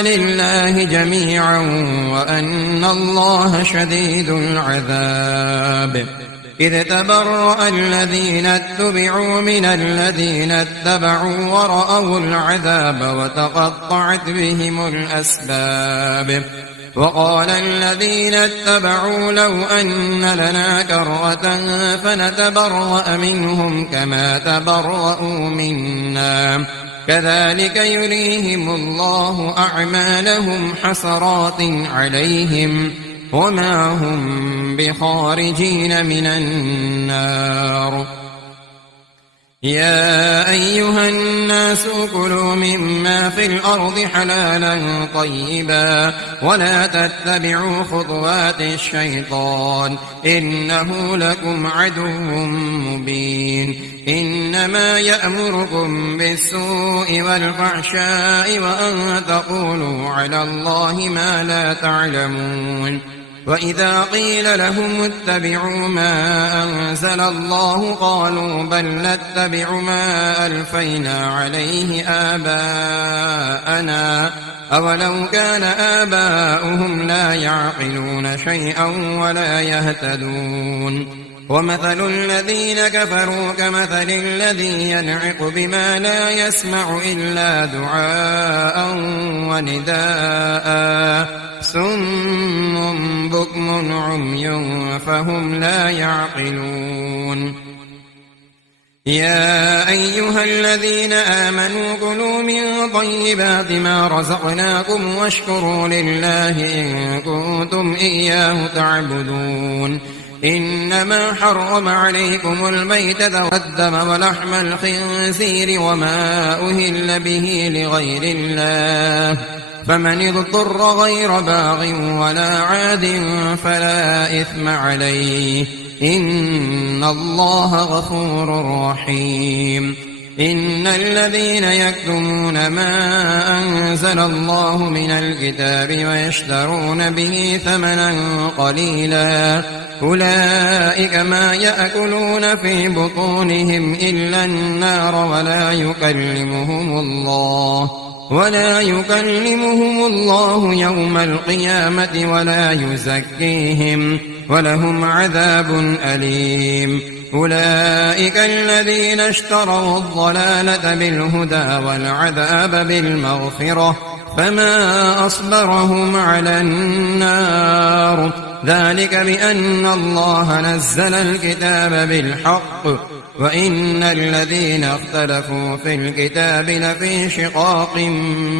لله جميعا وأن الله شديد العذاب إذ تبرأ الذين اتبعوا من الذين اتبعوا ورأوا العذاب وتقطعت بهم الأسباب وقال الذين اتبعوا لو أن لنا كرة فنتبرأ منهم كما تبرأوا منا كذلك يريهم الله أعمالهم حسرات عليهم وما هم بخارجين من النار يا أيها الناس كلوا مما في الأرض حلالا طيبا ولا تتبعوا خطوات الشيطان إنه لكم عدو مبين إنما يأمركم بالسوء والفحشاء وأن تقولوا على الله ما لا تعلمون وإذا قيل لهم اتبعوا ما أنزل الله قالوا بل نتبع ما ألفينا عليه آباءنا أولو كان آباؤهم لا يعقلون شيئا ولا يهتدون ومثل الذين كفروا كمثل الذي ينعق بما لا يسمع إلا دعاء ونداء صم بكم عمي فهم لا يعقلون يا أيها الذين آمنوا كلوا من طيبات ما رزقناكم واشكروا لله إن كنتم إياه تعبدون إنما حرم عليكم الميتة والدم ولحم الخنزير وما أهل به لغير الله فمن اضطر غير باغ ولا عاد فلا إثم عليه إن الله غفور رحيم إن الذين يكتمون ما أنزل الله من الكتاب ويشترون به ثمنا قليلا أولئك ما يأكلون في بطونهم إلا النار ولا يكلمهم الله يوم القيامة ولا يزكيهم ولهم عذاب أليم أولئك الذين اشتروا الضلالة بالهدى والعذاب بالمغفرة فما أصبرهم على النار ذلك بأن الله نزل الكتاب بالحق وإن الذين اختلفوا في الكتاب لفي شقاق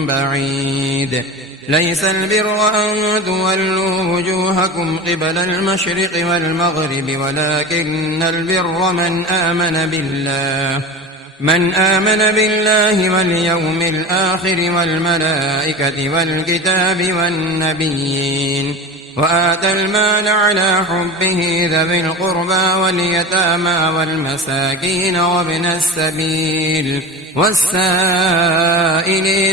بعيد ليس البر أن تولوا وجوهكم قبل المشرق والمغرب ولكن البر من آمن بالله واليوم الآخر والملائكة والكتاب والنبيين وآتى المال على حبه ذوي القربى واليتامى والمساكين وابن السبيل والسائلين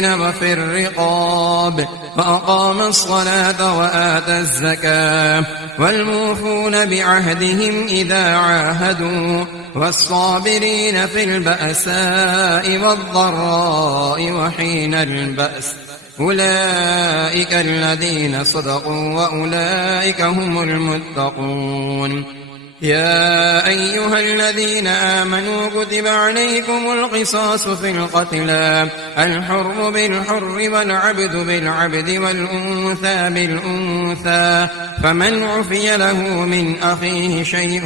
وفي الرقاب وأقام الصلاة وآتى الزكاة والموفون بعهدهم إذا عاهدوا والصابرين في البأساء والضراء وحين البأس أولئك الذين صدقوا وأولئك هم المتقون يا أيها الذين آمنوا كتب عليكم القصاص في القتلى الحر بالحر والعبد بالعبد والأنثى بالأنثى فمن عفي له من أخيه شيء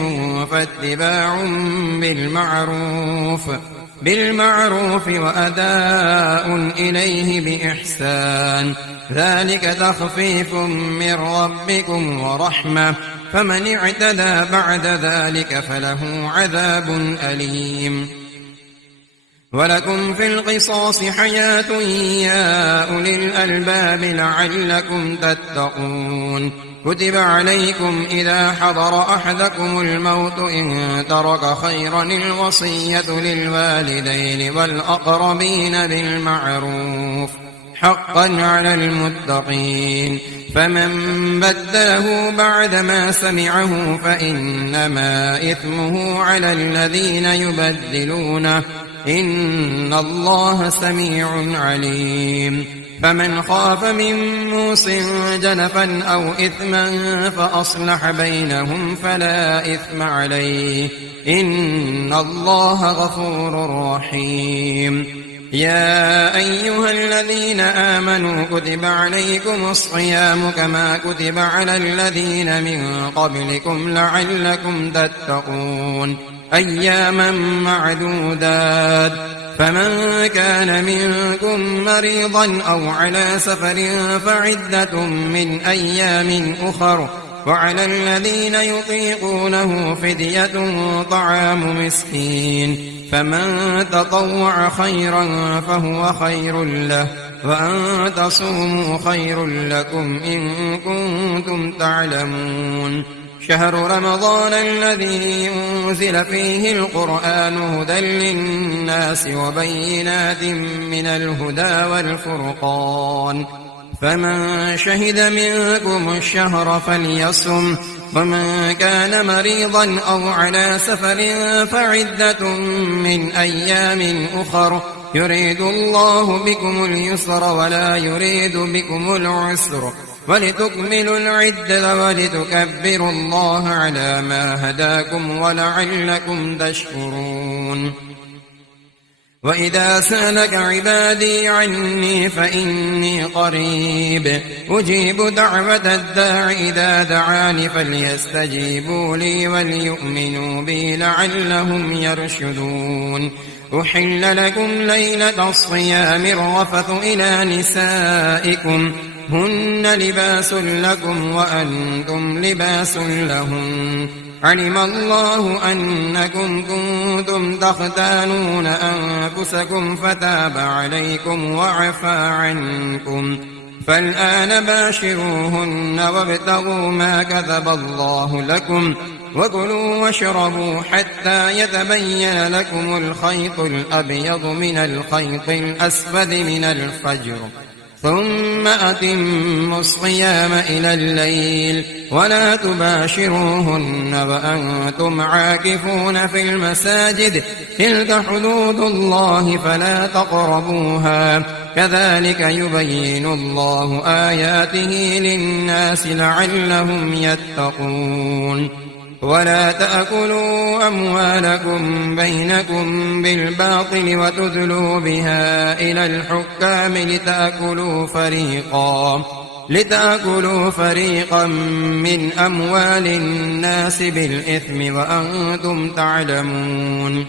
فاتباع بالمعروف وأداء إليه بإحسان ذلك تخفيف من ربكم ورحمة فمن اعتدى بعد ذلك فله عذاب أليم ولكم في القصاص حياة يا أولي الألباب لعلكم تتقون كتب عليكم إذا حضر أحدكم الموت إن ترك خيرا الوصية للوالدين والأقربين بالمعروف حقا على المتقين فمن بدله بعدما سمعه فإنما إثمه على الذين يبدلونه إن الله سميع عليم فمن خاف من موص جنفا أو إثما فأصلح بينهم فلا إثم عليه إن الله غفور رحيم يا أيها الذين آمنوا كتب عليكم الصيام كما كتب على الذين من قبلكم لعلكم تتقون أياما معدودات فمن كان منكم مريضا أو على سفر فعدة من أيام أخر وعلى الذين يطيقونه فدية طعام مسكين فمن تطوع خيرا فهو خير له وأن تصوموا خير لكم إن كنتم تعلمون شهر رمضان الذي أنزل فيه القرآن هدى للناس وبينات من الهدى والفرقان فمن شهد منكم الشهر فليصم ومن كان مريضا أو على سفر فعدة من أيام أخر يريد الله بكم اليسر ولا يريد بكم العسر ولتكملوا العدة ولتكبروا الله على ما هداكم ولعلكم تشكرون وإذا سألك عبادي عني فإني قريب أجيب دعوة الداع إذا دعاني فليستجيبوا لي وليؤمنوا بي لعلهم يرشدون أحل لكم ليلة الصيام الرفث إلى نسائكم هن لباس لكم وأنتم لباس لهن علم الله أنكم كنتم تختانون أنفسكم فتاب عليكم وعفى عنكم فالآن باشروهن وابتغوا ما كتب الله لكم وكلوا واشربوا حتى يتبين لكم الخيط الأبيض من الخيط الأسود من الفجر ثم أتموا الصيام إلى الليل ولا تباشروهن وأنتم عاكفون في المساجد تلك حدود الله فلا تقربوها كذلك يبين الله آياته للناس لعلهم يتقون ولا تأكلوا أموالكم بينكم بالباطل وتدلوا بها إلى الحكام لتأكلوا فريقا من أموال الناس بالإثم وأنتم تعلمون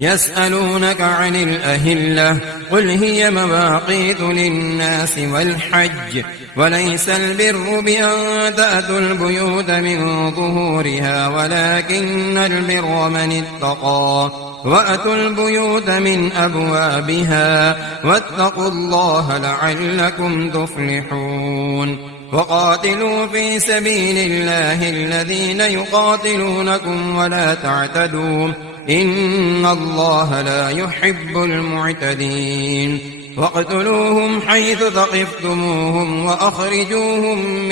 يسألونك عن الأهلة قل هي مواقيت للناس والحج وليس البر بأن تأتوا البيوت من ظهورها ولكن البر من اتقى وأتوا البيوت من أبوابها واتقوا الله لعلكم تفلحون وقاتلوا في سبيل الله الذين يقاتلونكم ولا تعتدوا إن الله لا يحب المعتدين واقتلوهم حيث ثقفتموهم وأخرجوهم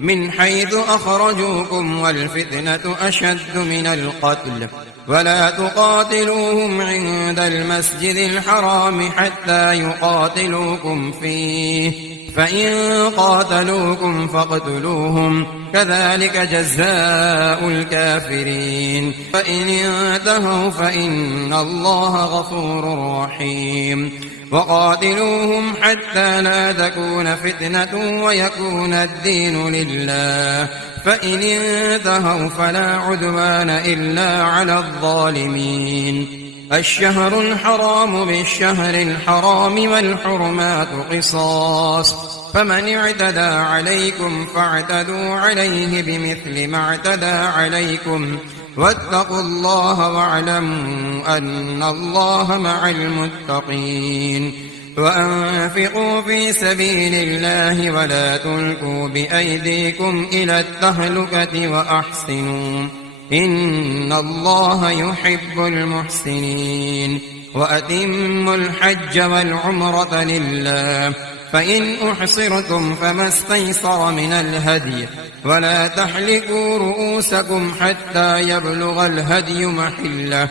من حيث أخرجوكم والفتنة أشد من القتل ولا تقاتلوهم عند المسجد الحرام حتى يقاتلوكم فيه فإن قاتلوكم فاقتلوهم كذلك جزاء الكافرين فإن انتهوا فإن الله غفور رحيم وقاتلوهم حتى لا تكون فتنة ويكون الدين لله فإن انتهوا فلا عدوان إلا على الظالمين الشهر الحرام بالشهر الحرام والحرمات قصاص فمن اعتدى عليكم فاعتدوا عليه بمثل ما اعتدى عليكم واتقوا الله واعلموا أن الله مع المتقين وأنفقوا في سبيل الله ولا تلقوا بأيديكم إلى التهلكة وأحسنوا إن الله يحب المحسنين وأتموا الحج والعمرة لله فإن أحصرتم فما استيسر من الهدي ولا تحلقوا رؤوسكم حتى يبلغ الهدي محله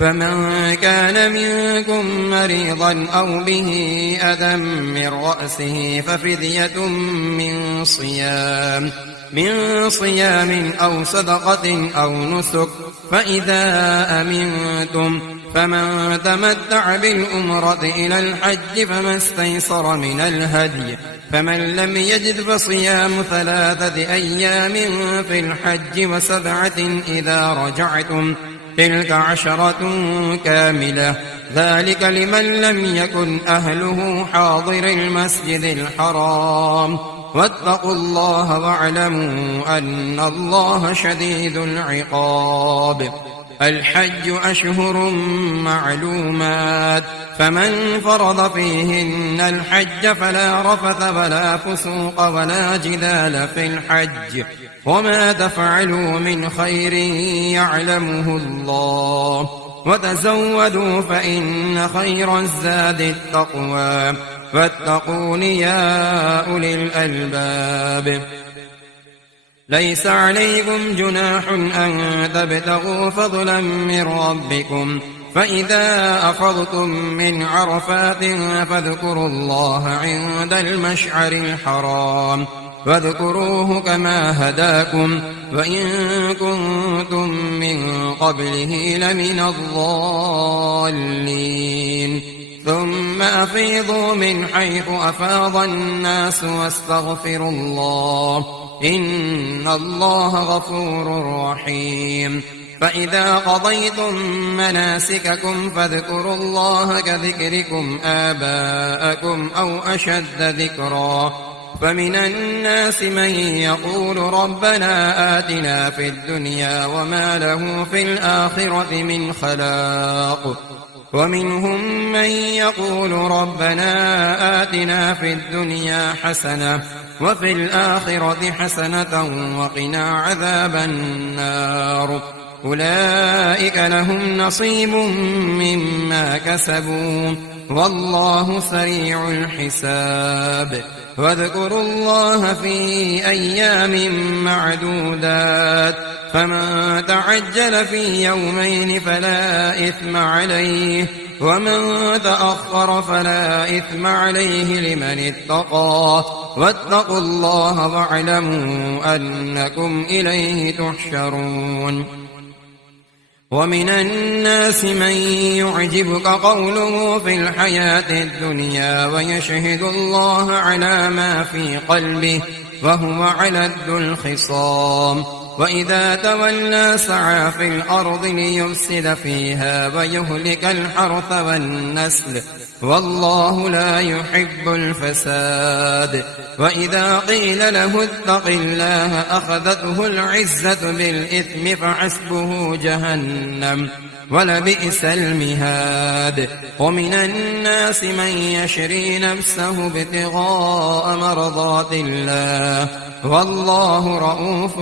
فمن كان منكم مريضا أو به أذى من رأسه ففدية من صيام أو صدقة أو نسك فإذا أمنتم فمن تمتع بالأمرة إلى الحج فما استيسر من الهدي فمن لم يجد فصيام 3 أيام في الحج و7 إذا رجعتم تلك 10 كاملة ذلك لمن لم يكن أهله حاضر المسجد الحرام واتقوا الله واعلموا أن الله شديد العقاب الحج أشهر معلومات فمن فرض فيهن الحج فلا رفث ولا فسوق ولا جدال في الحج وما تفعلوا من خير يعلمه الله وتزودوا فإن خير الزاد التقوى واتقون يا أولي الألباب ليس عليكم جناح أن تبتغوا فضلا من ربكم فإذا أفضتم من عرفات فاذكروا الله عند المشعر الحرام واذكروه كما هداكم وإن كنتم من قبله لمن الضالين ثم أفيضوا من حيث أفاض الناس واستغفروا الله إن الله غفور رحيم فإذا قضيتم مناسككم فاذكروا الله كذكركم آباءكم أو أشد ذكرا فمن الناس من يقول ربنا آتنا في الدنيا وما له في الآخرة من خلاق ومنهم من يقول ربنا آتنا في الدنيا حسنة وفي الآخرة حسنة وقنا عذاب النار أولئك لهم نصيب مما كسبوا والله سريع الحساب واذكروا الله في أيام معدودات فمن تعجل في يومين فلا إثم عليه ومن تأخر فلا إثم عليه لمن اتقى واتقوا الله واعلموا أنكم إليه تحشرون ومن الناس من يعجبك قوله في الحياة الدنيا ويشهد الله على ما في قلبه وهو علد الخصام وإذا تولى سعى في الأرض ليفسد فيها ويهلك الحرث والنسل والله لا يحب الفساد وإذا قيل له اتق الله أخذته العزة بالإثم فحسبه جهنم ولبئس المهاد ومن الناس من يشري نفسه ابتغاء مرضات الله والله رؤوف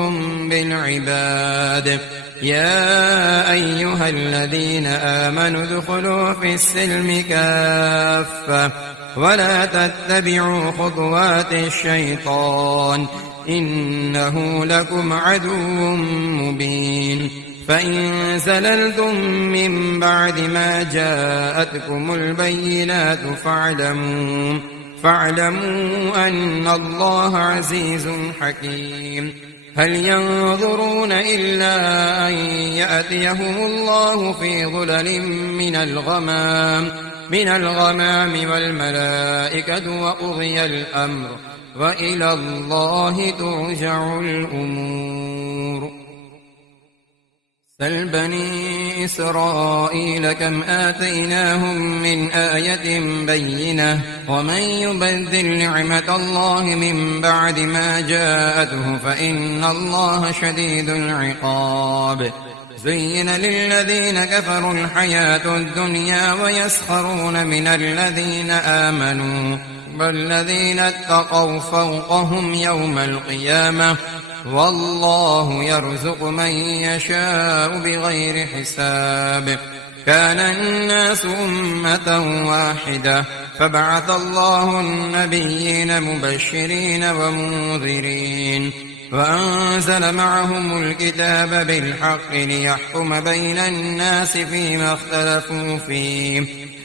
بالعباد يا أيها الذين آمنوا ادخلوا في السلم كافة ولا تتبعوا خطوات الشيطان إنه لكم عدو مبين فإن زللتم من بعد ما جاءتكم البينات فاعلموا أن الله عزيز حكيم هل ينظرون إلا أن يأتيهم الله في ظلل من الغمام والملائكة وقضي الأمر وإلى الله ترجع الأمور سل بني إسرائيل كم آتيناهم من آية بينة ومن يبدل نعمة الله من بعد ما جاءته فإن الله شديد العقاب زين للذين كفروا الحياة الدنيا ويسخرون من الذين آمنوا والذين اتقوا فوقهم يوم القيامة والله يرزق من يشاء بغير حساب كان الناس أمة واحدة فبعث الله النبيين مبشرين ومنذرين وأنزل معهم الكتاب بالحق ليحكم بين الناس فيما اختلفوا فيه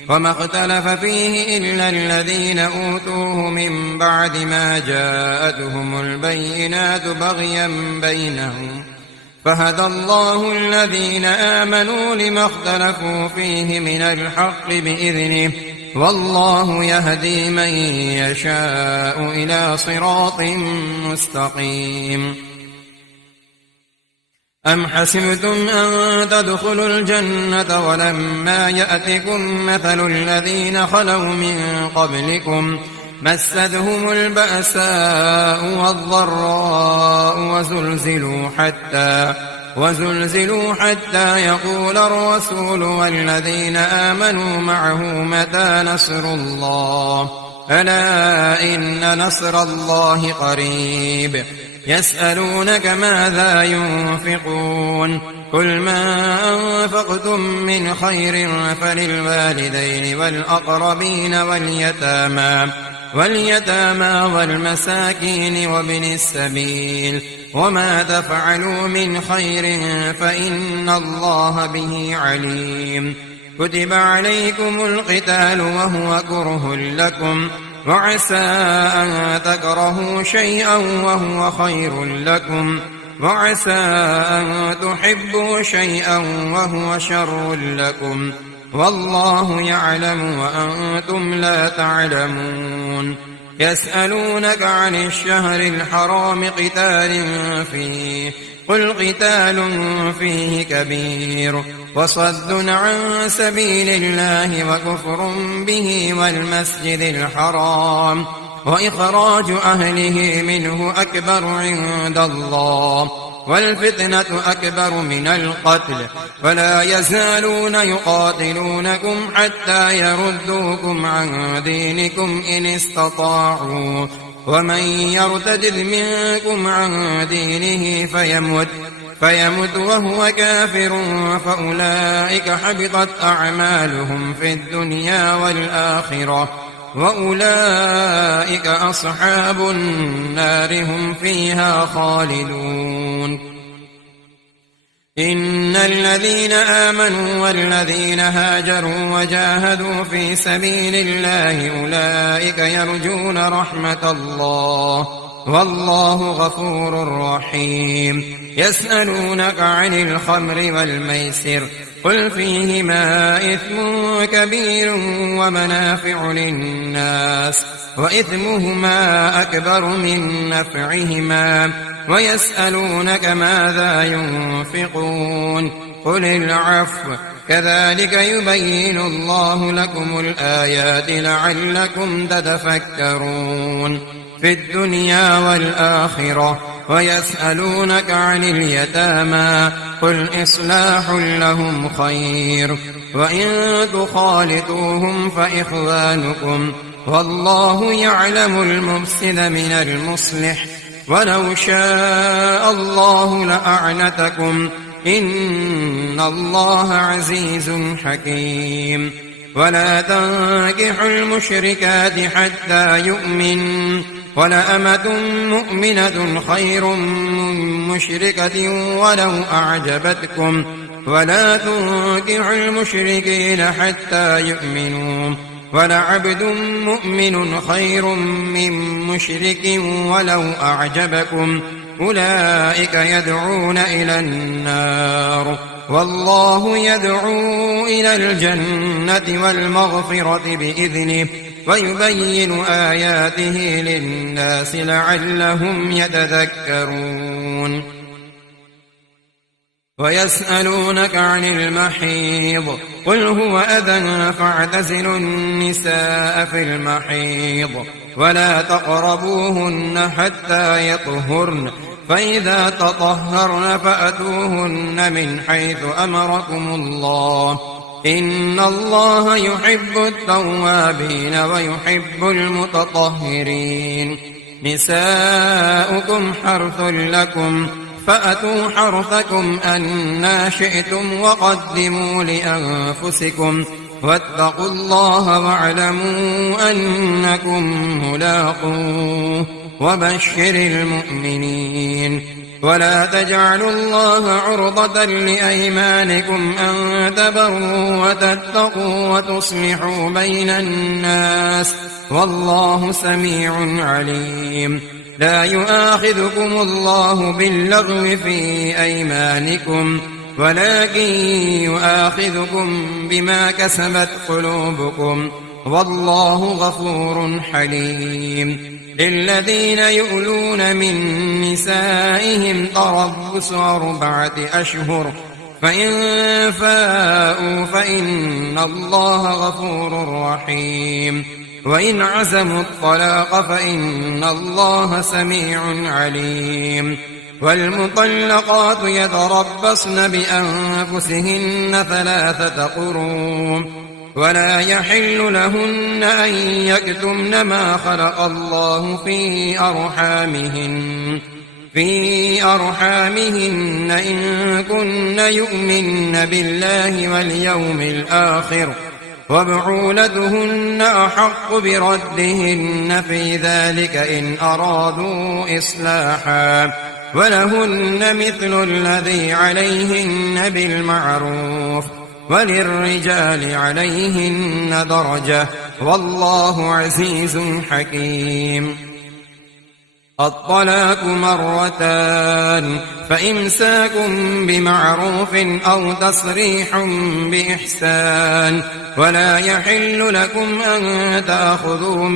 وما اختلف فيه إلا الذين أوتوه من بعد ما جاءتهم البينات بغيا بينهم فهدى الله الذين آمنوا لما اختلفوا فيه من الحق بإذنه والله يهدي من يشاء إلى صراط مستقيم أم حسبتم أن تدخلوا الجنة ولما يأتكم مثل الذين خلوا من قبلكم مستهم البأساء والضراء وزلزلوا حتى يقول الرسول والذين آمنوا معه متى نصر الله ألا إن نصر الله قريب يسألونك ماذا ينفقون قل ما أنفقتم من خير فللوالدين والأقربين واليتامى والمساكين وابن السبيل وما تفعلوا من خير فإن الله به عليم كتب عليكم القتال وهو كره لكم وعسى أن تكرهوا شيئا وهو خير لكم، وعسى أن تحبوا شيئا وهو شر لكم، والله يعلم وأنتم لا تعلمون. يسألونك عن الشهر الحرام قتال فيه، قل قتال فيه كبير، وصد عن سبيل الله وكفر به والمسجد الحرام وإخراج أهله منه أكبر عند الله، والفتنة أكبر من القتل، ولا يزالون يقاتلونكم حتى يردوكم عن دينكم إن استطاعوا، ومن يرتد منكم عن دينه فيمت وهو كافر فأولئك حبطت أعمالهم في الدنيا والآخرة، وأولئك أصحاب النار هم فيها خالدون. إن الذين آمنوا والذين هاجروا وجاهدوا في سبيل الله أولئك يرجون رحمة الله، والله غفور رحيم. يسألونك عن الخمر والميسر، قل فيهما إثم كبير ومنافع للناس، وإثمهما أكبر من نفعهما، ويسألونك ماذا ينفقون، قل العفو، كذلك يبين الله لكم الآيات لعلكم تتفكرون في الدنيا والآخرة. ويسألونك عن اليتامى، قل إصلاح لهم خير، وإن تخالطوهم فإخوانكم، والله يعلم المفسد من المصلح، ولو شاء الله لأعنتكم، إن الله عزيز حكيم. ولا تنكحوا المشركات حتى يؤمنوا، ولأمة مؤمنة خير من مشركة ولو أعجبتكم، ولا تنكحوا المشركين حتى يؤمنوا، ولعبد مؤمن خير من مشرك ولو أعجبكم، أولئك يدعون إلى النار، والله يدعو إلى الجنة والمغفرة بإذنه، ويبين آياته للناس لعلهم يتذكرون. ويسألونك عن المحيض، قل هو أذى فاعتزلوا النساء في المحيض، ولا تقربوهن حتى يطهرن، فإذا تطهرن فأتوهن من حيث أمركم الله، إن الله يحب التوابين ويحب المتطهرين. نساؤكم حرث لكم فأتوا حرثكم أنى شئتم، وقدموا لأنفسكم، واتقوا الله واعلموا أنكم ملاقوه، وبشر المؤمنين. ولا تجعلوا الله عرضة لأيمانكم أن تبروا وتتقوا وتصلحوا بين الناس، والله سميع عليم. لا يؤاخذكم الله باللغو في أيمانكم، ولكن يؤاخذكم بما كسبت قلوبكم، والله غفور حليم. للذين يؤلون من نسائهم تربص 4 أشهر، فإن فاءوا فإن الله غفور رحيم، وإن عزموا الطلاق فإن الله سميع عليم. والمطلقات يتربصن بأنفسهن 3 قروء، ولا يحل لهن أن يكتمن ما خلق الله في أرحامهن إن كن يؤمن بالله واليوم الآخر، وبعولتهن أحق بردهن في ذلك إن أرادوا إصلاحا، ولهن مثل الذي عليهن بالمعروف، وللرجال عليهن درجة، والله عزيز حكيم. الطلاق مرتان، فإمساك بمعروف أو تصريح بإحسان، ولا يحل لكم أن تأخذوا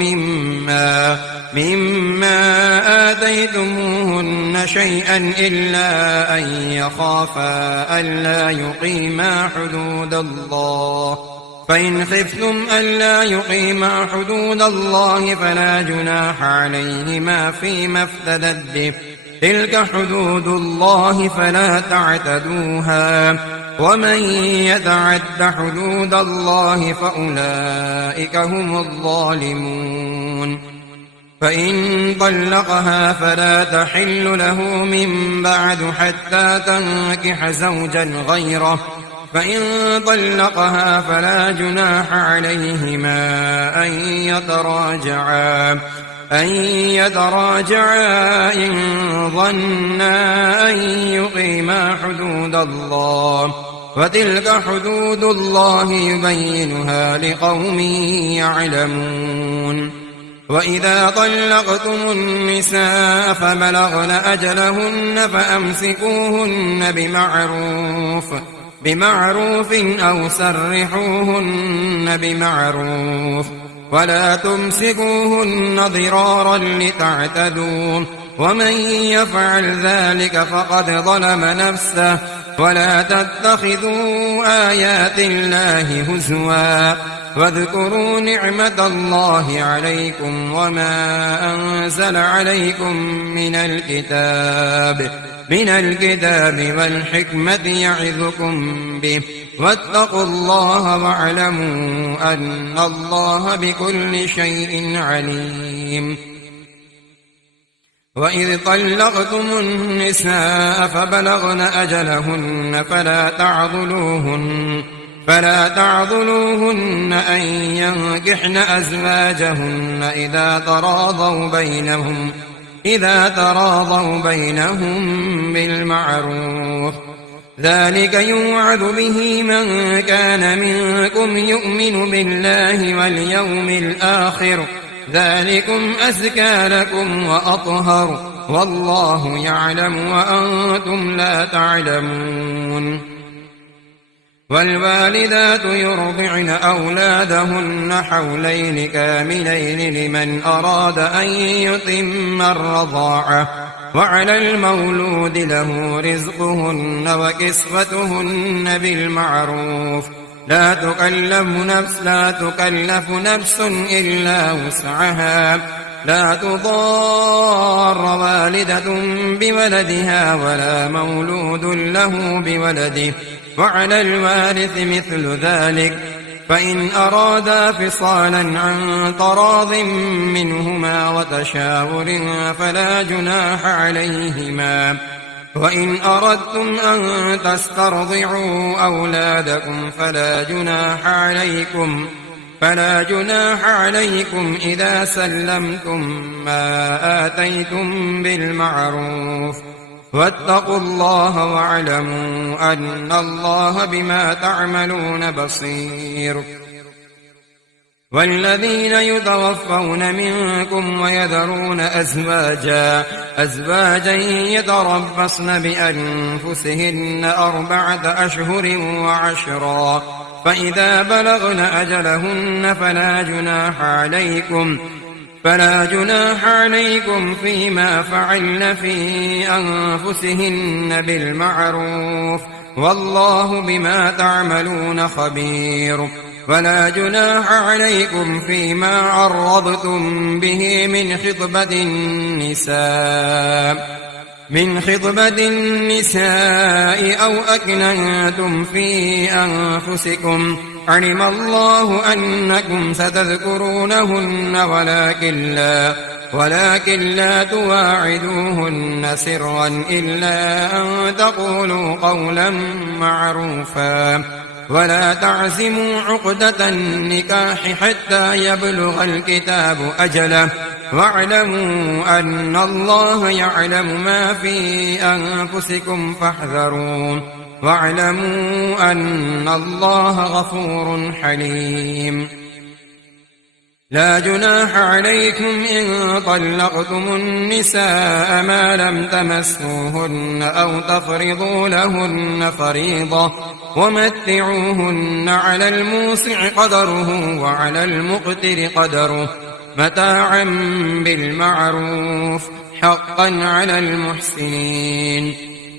مما آتيتموهن شيئا إلا أن يخافا ألا يقيما حدود الله، فإن خفتم ألا يقيما حدود الله فلا جناح عليهما فيما افتدت به، تلك حدود الله فلا تعتدوها، ومن يتعد حدود الله فأولئك هم الظالمون. فإن طلقها فلا تحل له من بعد حتى تنكح زوجا غيره، فإن طلقها فلا جناح عليهما أن يتراجعا إن ظنا أن يقيما حدود الله، وتلك حدود الله يبينها لقوم يعلمون. وإذا طلقتم النساء فبلغن أجلهن فأمسكوهن بمعروف أو سرحوهن بمعروف، ولا تمسكوهن ضرارا لتعتدوا، ومن يفعل ذلك فقد ظلم نفسه. ولا تتخذوا آيات الله هزوا، واذكروا نعمة الله عليكم وما أنزل عليكم من الكتاب والحكمة يعظكم به، واتقوا الله واعلموا أن الله بكل شيء عليم. وإذ طلقتم النساء فبلغن أجلهن فلا تعضلوهن أن ينكحن أزواجهن إذا تراضوا بينهم بالمعروف، ذلك يوعظ به من كان منكم يؤمن بالله واليوم الآخر، ذلكم أزكى لكم وأطهر، والله يعلم وأنتم لا تعلمون. والوالدات يرضعن أولادهن حولين كاملين لمن أراد أن يتم الرضاعة، وعلى المولود له رزقهن وكسوتهن بالمعروف، لا تكلف نفس إلا وسعها، لا تضار والدة بولدها ولا مولود له بولده، وعلى الوارث مثل ذلك، فإن أرادا فصالا عن تراض منهما وتشاور فلا جناح عليهما. وإن أردتم أن تسترضعوا أولادكم فلا جناح عليكم إذا سلمتم ما آتيتم بالمعروف، واتقوا الله واعلموا أن الله بما تعملون بصير. والذين يتوفون منكم ويذرون أزواجا يتربصن بأنفسهن 4 أشهر و10، فإذا بلغن أجلهن فلا جناح عليكم فيما فعلن في أنفسهن بالمعروف، والله بما تعملون خبير. ولا جناح عليكم فيما عرضتم به من خطبة النساء أو أكننتم في أنفسكم، علم الله أنكم ستذكرونهن ولكن لا تواعدوهن سرا إلا أن تقولوا قولا معروفا، ولا تعزموا عقدة النكاح حتى يبلغ الكتاب أجله، واعلموا أن الله يعلم ما في أنفسكم فاحذرون، واعلموا أن الله غفور حليم. لا جناح عليكم إن طلقتم النساء ما لم تمسوهن أو تفرضوا لهن فريضة ومتعوهن على الموسع قدره وعلى المقتر قدره متاعا بالمعروف حقا على المحسنين.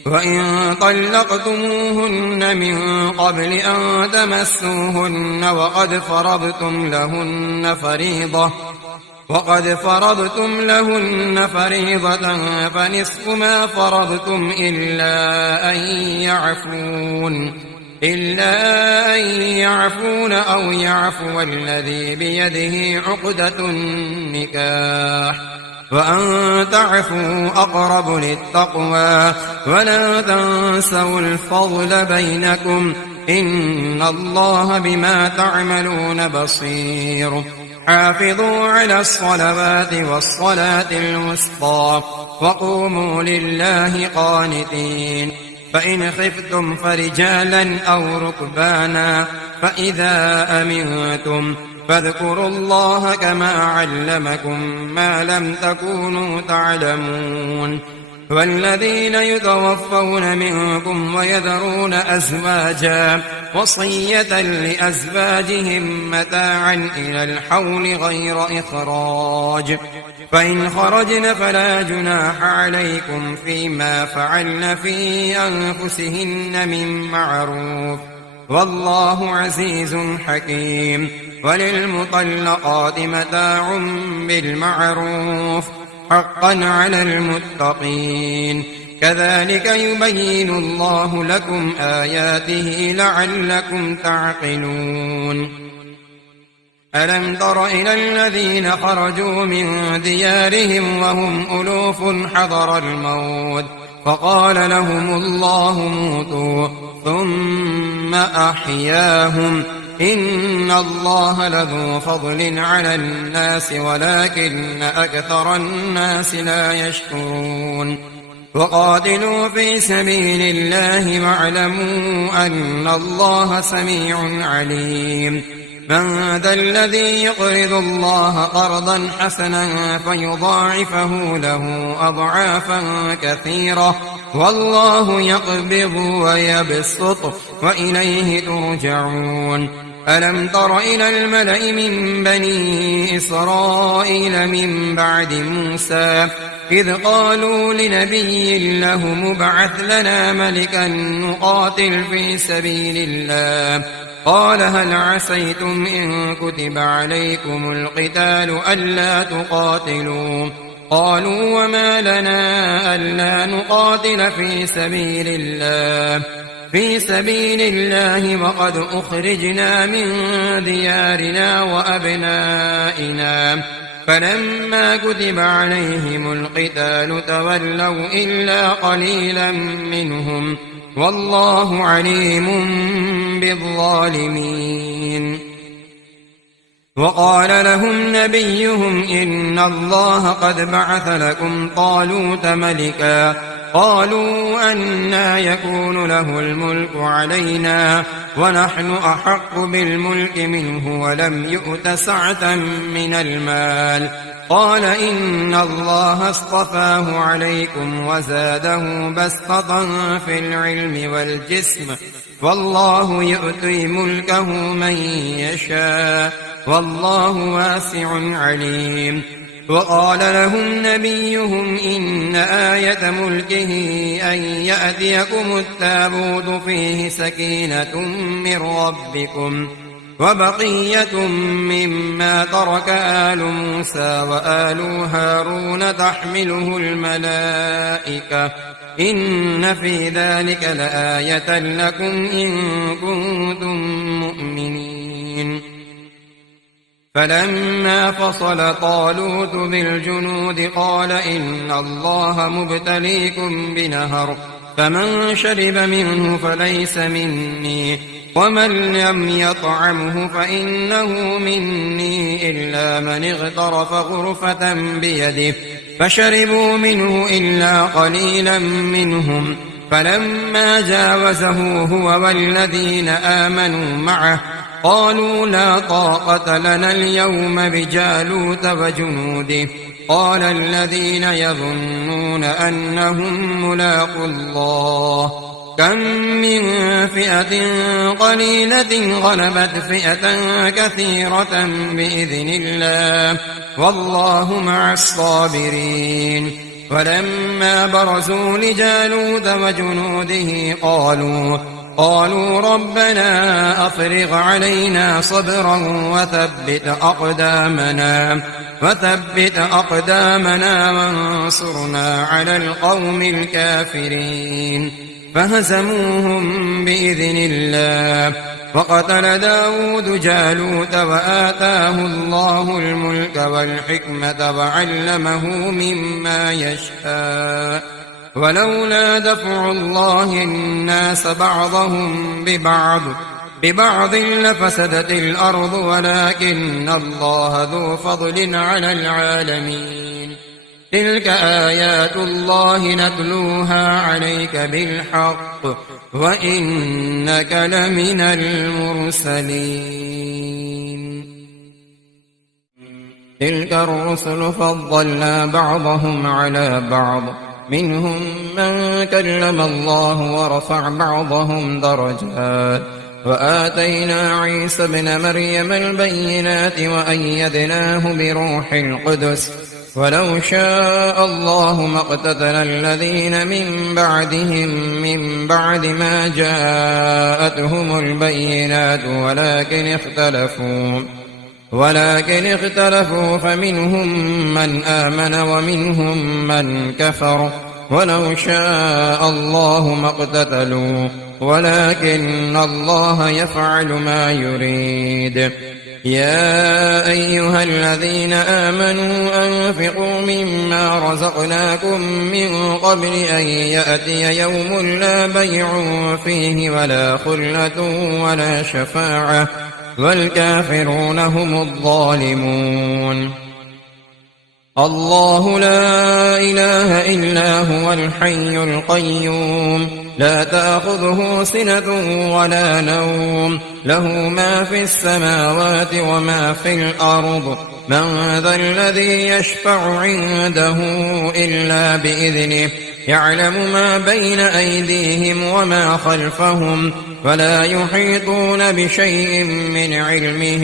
وإن طلقتموهن من قبل أن تمسوهن وقد فرضتم لهن فريضة فنصف ما فرضتم إلا أن يعفون أو يعفو الذي بيده عقدة النكاح وأن تعفوا أقرب للتقوى ولا تنسوا الفضل بينكم إن الله بما تعملون بصير. حافظوا على الصلوات والصلاة الوسطى وقوموا لله قانتين. فإن خفتم فرجالا أو ركبانا فإذا أمنتم فاذكروا الله كما علمكم ما لم تكونوا تعلمون. والذين يتوفون منكم ويذرون أزواجا وصية لأزواجهم متاعا إلى الحول غير إخراج فإن خرجن فلا جناح عليكم فيما فعلن في أنفسهن من معروف والله عزيز حكيم. وللمطلقات متاع بالمعروف حقا على المتقين. كذلك يبين الله لكم آياته لعلكم تعقلون. ألم تر إلى الذين خرجوا من ديارهم وهم ألوف حذر الموت فقال لهم الله موتوا ثم أحياهم إن الله لذو فضل على الناس ولكن أكثر الناس لا يشكرون. وقاتلوا في سبيل الله واعلموا أن الله سميع عليم. من ذا الذي يقرض الله قرضا حسنا فيضاعفه له أضعافا كثيرة والله يقبض ويبسط وإليه ترجعون. ألم تر إلى الملأ من بني إسرائيل من بعد موسى إذ قالوا لنبي له مبعث لنا ملكا نقاتل في سبيل الله قال هل عسيتم إن كتب عليكم القتال ألا تقاتلوا قالوا وما لنا ألا نقاتل في سبيل الله وقد أخرجنا من ديارنا وأبنائنا فلما كتب عليهم القتال تولوا إلا قليلا منهم والله عليم بالظالمين. وقال لهم نبيهم إن الله قد بعث لكم طالوت ملكا قالوا أنى يكون له الملك علينا ونحن أحق بالملك منه ولم يؤت سعة من المال قال إن الله اصطفاه عليكم وزاده بسطة في العلم والجسم والله يؤتي ملكه من يشاء والله واسع عليم. وقال لهم نبيهم إن آية ملكه أن يأتيكم التابوت فيه سكينة من ربكم وبقية مما ترك آل موسى وآل هارون تحمله الملائكة إن في ذلك لآية لكم إن كنتم مؤمنين. فلما فصل طالوت بالجنود قال إن الله مبتليكم بنهر فمن شرب منه فليس مني ومن لم يطعمه فإنه مني إلا من اغترف غرفة بيده فشربوا منه إلا قليلا منهم فلما جاوزه هو والذين آمنوا معه قالوا لا طاقة لنا اليوم بجالوت وجنوده قال الذين يظنون أنهم ملاقو الله كم من فئة قليلة غلبت فئة كثيرة بإذن الله والله مع الصابرين ولما برزوا لجالوت وجنوده قالوا ربنا أفرغ علينا صبرا وثبت أقدامنا وانصرنا على القوم الكافرين فهزموهم بإذن الله وقتل داود جالوت وآتاه الله الملك والحكمة وعلمه مما يشاء ولولا دفع الله الناس بعضهم ببعض لفسدت الأرض ولكن الله ذو فضل على العالمين تلك آيات الله نتلوها عليك بالحق وإنك لمن المرسلين تلك الرسل فضلنا بعضهم على بعض منهم من كلم الله ورفع بعضهم درجات وآتينا عيسى ابن مريم البينات وأيدناه بروح القدس ولو شاء الله ما اقتتل الذين من بعدهم من بعد ما جاءتهم البينات ولكن اختلفوا فمنهم من آمن ومنهم من كفر ولو شاء الله ما اقتتلوا ولكن الله يفعل ما يريد يا أيها الذين آمنوا أنفقوا مما رزقناكم من قبل أن يأتي يوم لا بيع فيه ولا خلة ولا شفاعة والكافرون هم الظالمون الله لا إله إلا هو الحي القيوم لا تأخذه سنة ولا نوم له ما في السماوات وما في الأرض من ذا الذي يشفع عنده إلا بإذنه يعلم ما بين أيديهم وما خلفهم ولا يحيطون بشيء من علمه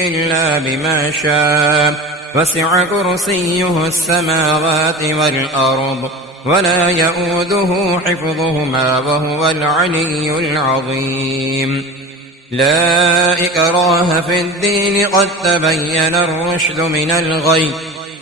إلا بما شاء وسع كرسيه السماوات والأرض ولا يؤوده حفظهما وهو العلي العظيم لا إكراه في الدين قد تبين الرشد من الغي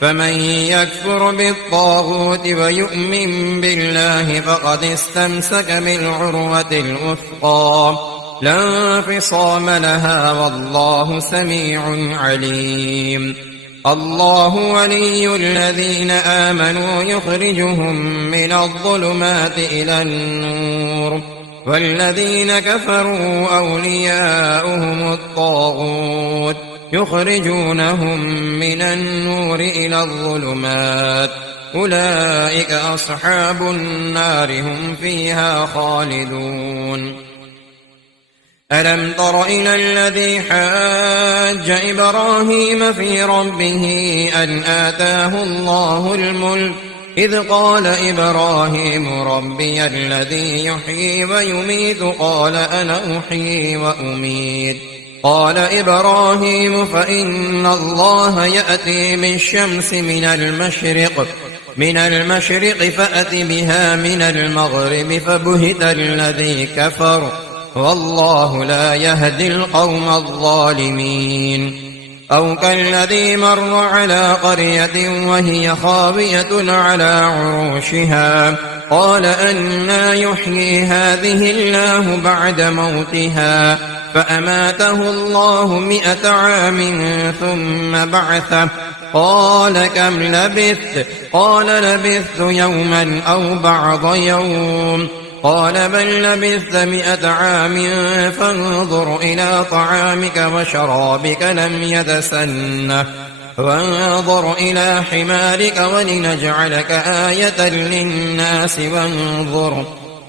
فمن يكفر بالطاغوت ويؤمن بالله فقد استمسك بالعروة الوثقى لا انفصام لها والله سميع عليم الله ولي الذين آمنوا يخرجهم من الظلمات إلى النور والذين كفروا أولياؤهم الطاغوت يخرجونهم من النور إلى الظلمات أولئك أصحاب النار هم فيها خالدون ألم تر إلى الذي حاج إبراهيم في ربه أن آتاه الله الملك إذ قال إبراهيم ربي الذي يحيي ويميت قال أنا أحيي وأميت قال إبراهيم فإن الله يأتي بالشمس من المشرق فأت بها من المغرب فبهت الذي كفر والله لا يهدي القوم الظالمين أو كالذي مر على قرية وهي خاوية على عروشها قال أنى يحيي هذه الله بعد موتها فأماته الله 100 عام ثم بعثه قال كم لبثت قال لبثت يوما أو بعض يوم قال بل لبثت 100 عام فانظر إلى طعامك وشرابك لم يتسنه وانظر إلى حمارك ولنجعلك آية للناس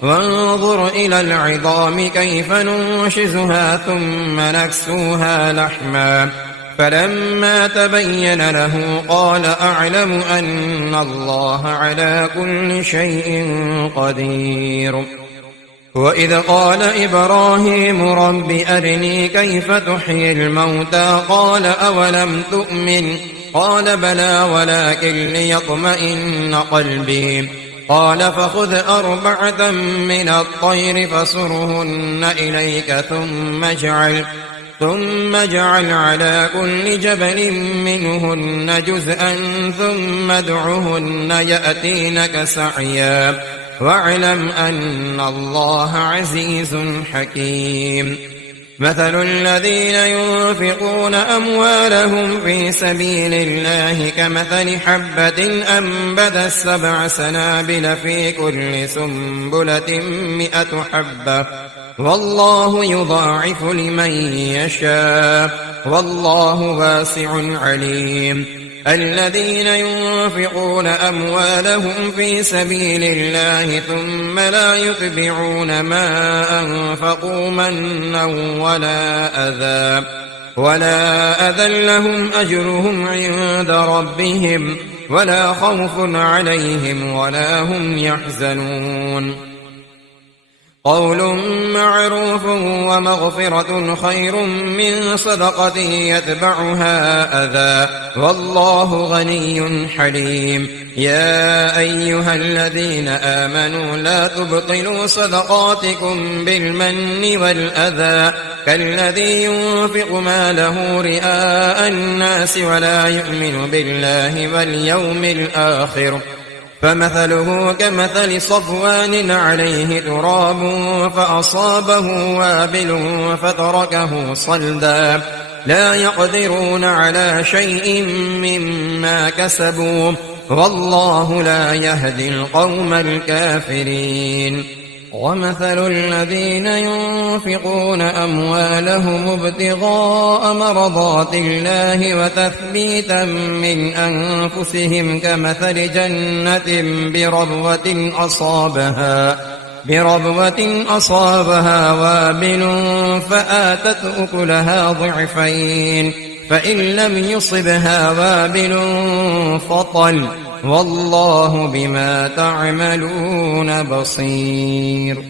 وانظر إلى العظام كيف ننشزها ثم نكسوها لحما فلما تبين له قال أعلم أن الله على كل شيء قدير. وإذ قال إبراهيم رب أرني كيف تحيي الموتى قال أولم تؤمن قال بلى ولكن ليطمئن قلبي قال فخذ 4 من الطير فصرهن إليك ثم اجعل على كل جبل منهن جزءا ثم ادعهن يأتينك سعيا واعلم أن الله عزيز حكيم. مثل الذين ينفقون أموالهم في سبيل الله كمثل حبة أنبتت 7 سنابل في كل سنبلة 100 حبة والله يضاعف لمن يشاء والله واسع عليم. الذين ينفقون أموالهم في سبيل الله ثم لا يتبعون ما أنفقوا منا ولا أذى لهم أجرهم عند ربهم ولا خوف عليهم ولا هم يحزنون. قول معروف ومغفرة خير من صدقة يتبعها أذى والله غني حليم. يا أيها الذين آمنوا لا تبطلوا صدقاتكم بالمن والأذى كالذي ينفق ماله رئاء الناس ولا يؤمن بالله واليوم الآخر فمثله كمثل صفوان عليه تراب فأصابه وابل فتركه صلدا لا يقدرون على شيء مما كسبوا والله لا يهدي القوم الكافرين. ومثل الذين ينفقون أموالهم ابتغاء مرضات الله وتثبيتا من أنفسهم كمثل جنة بربوة أصابها وابل فآتت أكلها ضعفين فإن لم يصبها وابل فطل والله بما تعملون بصير.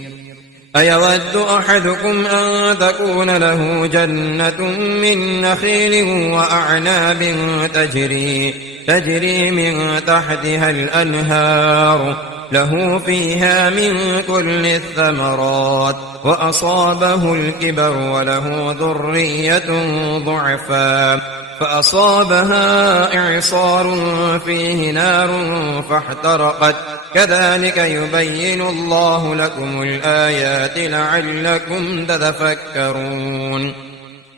أيود أحدكم أن تكون له جنة من نخيل وأعناب تجري من تحتها الأنهار له فيها من كل الثمرات وأصابه الكبر وله ذرية ضعفاء فأصابها إعصار فيه نار فاحترقت كذلك يبين الله لكم الآيات لعلكم تتفكرون.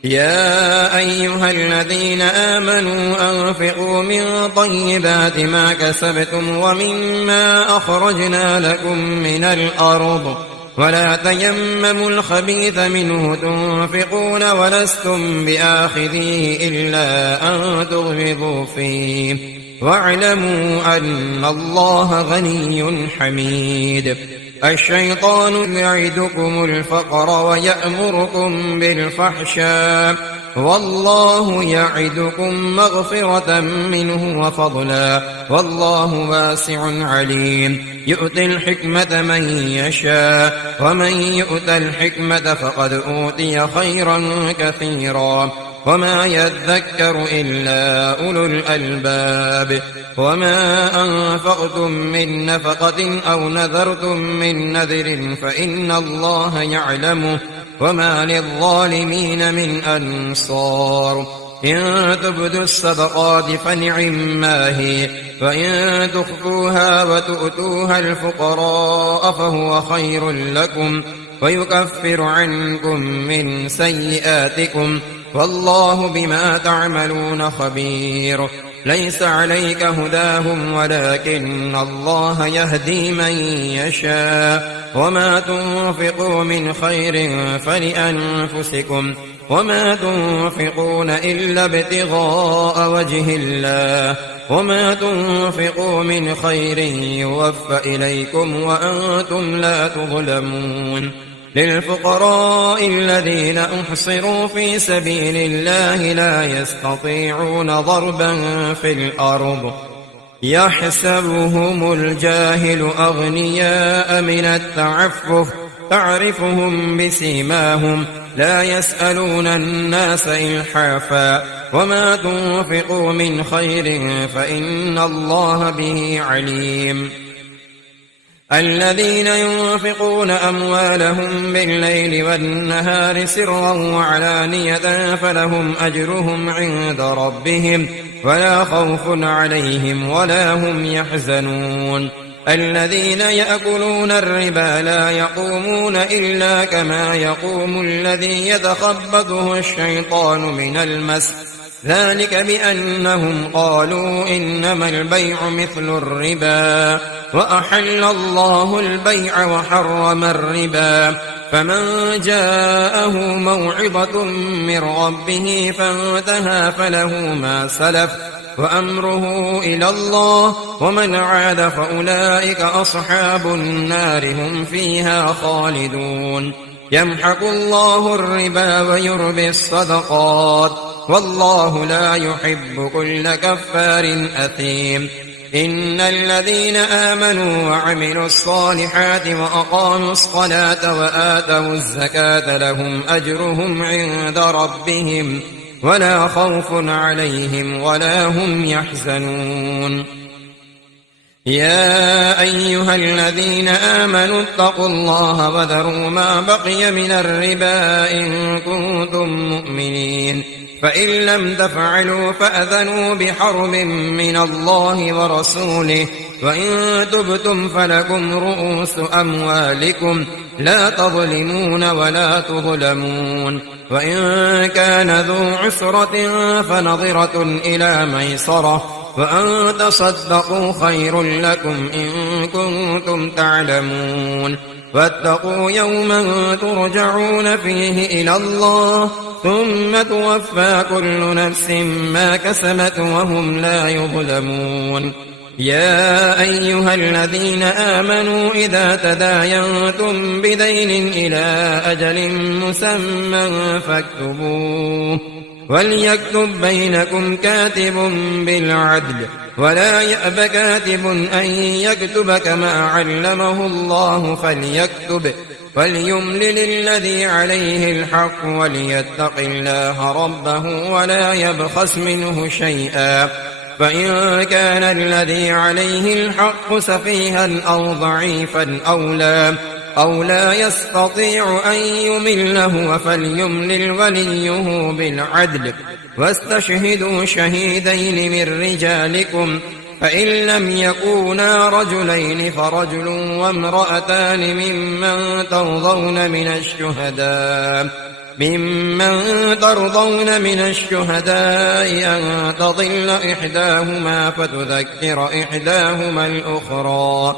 يا أيها الذين آمنوا أنفقوا من طيبات ما كسبتم ومما أخرجنا لكم من الأرض ولا تيمموا الخبيث منه تنفقون ولستم بآخذيه إلا أن تغمضوا فيه واعلموا أن الله غني حميد. الشيطان يعدكم الفقر ويأمركم بالفحشاء والله يعدكم مغفرة منه وفضلا والله واسع عليم. يؤتي الحكمة من يشاء ومن يؤت الحكمة فقد أوتي خيرا كثيرا وما يذكر إلا أولو الألباب. وما أنفقتم من نفقة أو نذرتم من نذر فإن الله يعلمه وما للظالمين من أنصار. إن تبدوا الصدقات فنعما هي وإن تخفوها وتؤتوها الفقراء فهو خير لكم ويكفر عنكم من سيئاتكم والله بما تعملون خبير. ليس عليك هداهم ولكن الله يهدي من يشاء وما تنفقوا من خير فلأنفسكم وما تنفقون إلا ابتغاء وجه الله وما تنفقوا من خير يوفى إليكم وأنتم لا تظلمون للفقراء الذين أحصروا في سبيل الله لا يستطيعون ضربا في الأرض يحسبهم الجاهل أغنياء من التعفف تعرفهم بسيماهم لا يسألون الناس إلحافا وما تنفقوا من خير فإن الله به عليم الذين ينفقون أموالهم بالليل والنهار سرا وعلانية فلهم أجرهم عند ربهم ولا خوف عليهم ولا هم يحزنون الذين يأكلون الربا لا يقومون إلا كما يقوم الذي يتخبطه الشيطان من المس ذلك بأنهم قالوا إنما البيع مثل الربا وأحل الله البيع وحرم الربا فمن جاءه موعظة من ربه فانتهى فله ما سلف وأمره إلى الله ومن عاد فأولئك أصحاب النار هم فيها خالدون يمحق الله الربا ويربي الصدقات والله لا يحب كل كفار أثيم إن الذين آمنوا وعملوا الصالحات وأقاموا الصلاة وآتوا الزكاة لهم أجرهم عند ربهم ولا خوف عليهم ولا هم يحزنون يا أيها الذين آمنوا اتقوا الله وذروا ما بقي من الربا إن كنتم مؤمنين فإن لم تفعلوا فأذنوا بحرب من الله ورسوله وإن تبتم فلكم رؤوس أموالكم لا تظلمون ولا تظلمون وإن كان ذو عسرة فنظرة إلى ميسرة وأن تصدقوا خير لكم إن كنتم تعلمون واتقوا يوما ترجعون فيه إلى الله ثم توفى كل نفس ما كسبت وهم لا يظلمون يا أيها الذين آمنوا إذا تداينتم بدين إلى أجل مسمى فاكتبوه وليكتب بينكم كاتب بالعدل ولا يأب كاتب أن يكتب كما علمه الله فليكتب وليملل الذي عليه الحق وليتق الله ربه ولا يبخس منه شيئا فإن كان الذي عليه الحق سفيها أو ضعيفا أو لا يستطيع أن يمله فليملل وليه بالعدل واستشهدوا شهيدين من رجالكم فإن لم يكونا رجلين فرجل وامرأتان ممن ترضون من الشهداء أن تضل إحداهما فتذكر إحداهما الأخرى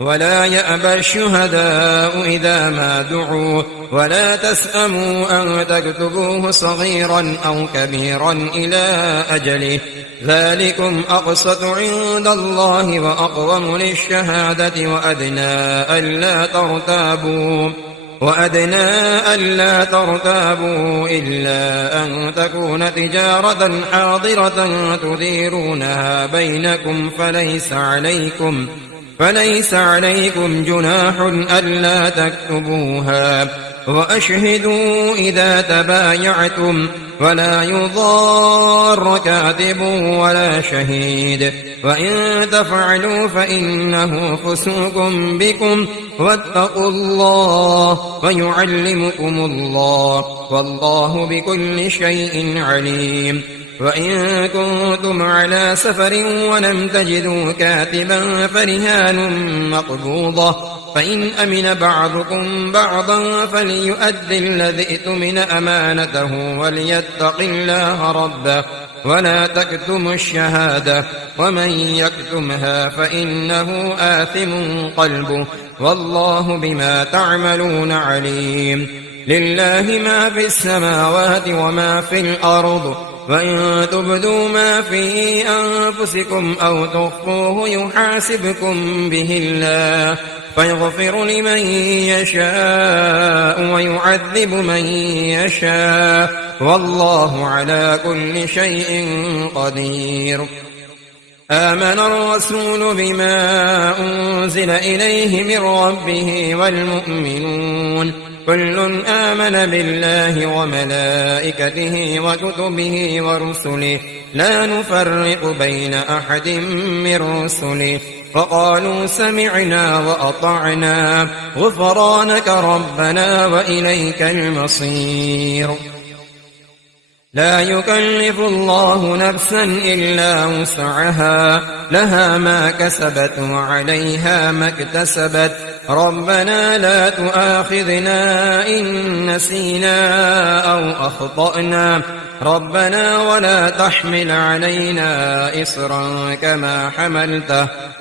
ولا يأبى الشهداء إذا ما دعوا ولا تسأموا أن تكتبوه صغيرا أو كبيرا إلى أجله ذلكم أقسط عند الله وأقوم للشهادة وأدنى ألا ترتابوا إلا أن تكون تجارة حاضرة تديرونها بينكم فليس عليكم جناح ألا تكتبوها وأشهدوا إذا تبايعتم ولا يضار كاتب ولا شهيد وإن تفعلوا فإنه فسوق بكم واتقوا الله ويعلمكم الله والله بكل شيء عليم وإن كنتم على سفر ولم تجدوا كاتبا فرهان مقبوضة فإن أمن بعضكم بعضا فليؤد الذي اؤتمن أمانته وليتق الله ربه ولا تكتموا الشهادة ومن يكتمها فإنه آثم قلبه والله بما تعملون عليم لله ما في السماوات وما في الأرض وإن تبدوا ما في أنفسكم أو تخفوه يحاسبكم به الله فيغفر لمن يشاء ويعذب من يشاء والله على كل شيء قدير آمن الرسول بما أنزل إليه من ربه والمؤمنون كل آمن بالله وملائكته وكتبه ورسله لا نفرق بين أحد من رسله فقالوا سمعنا وأطعنا غفرانك ربنا وإليك المصير لا يكلف الله نفسا إلا وسعها لها ما كسبت وعليها ما اكتسبت ربنا لا تؤاخذنا إن نسينا أو أخطأنا ربنا ولا تحمل علينا إصرا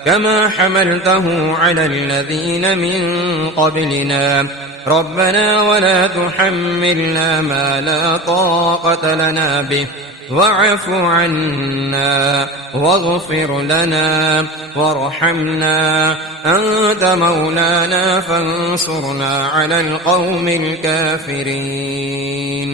كما حملته على الذين من قبلنا ربنا ولا تحملنا ما لا طاقة لنا به واعف عنا واغفر لنا وارحمنا أنت مولانا فانصرنا على القوم الكافرين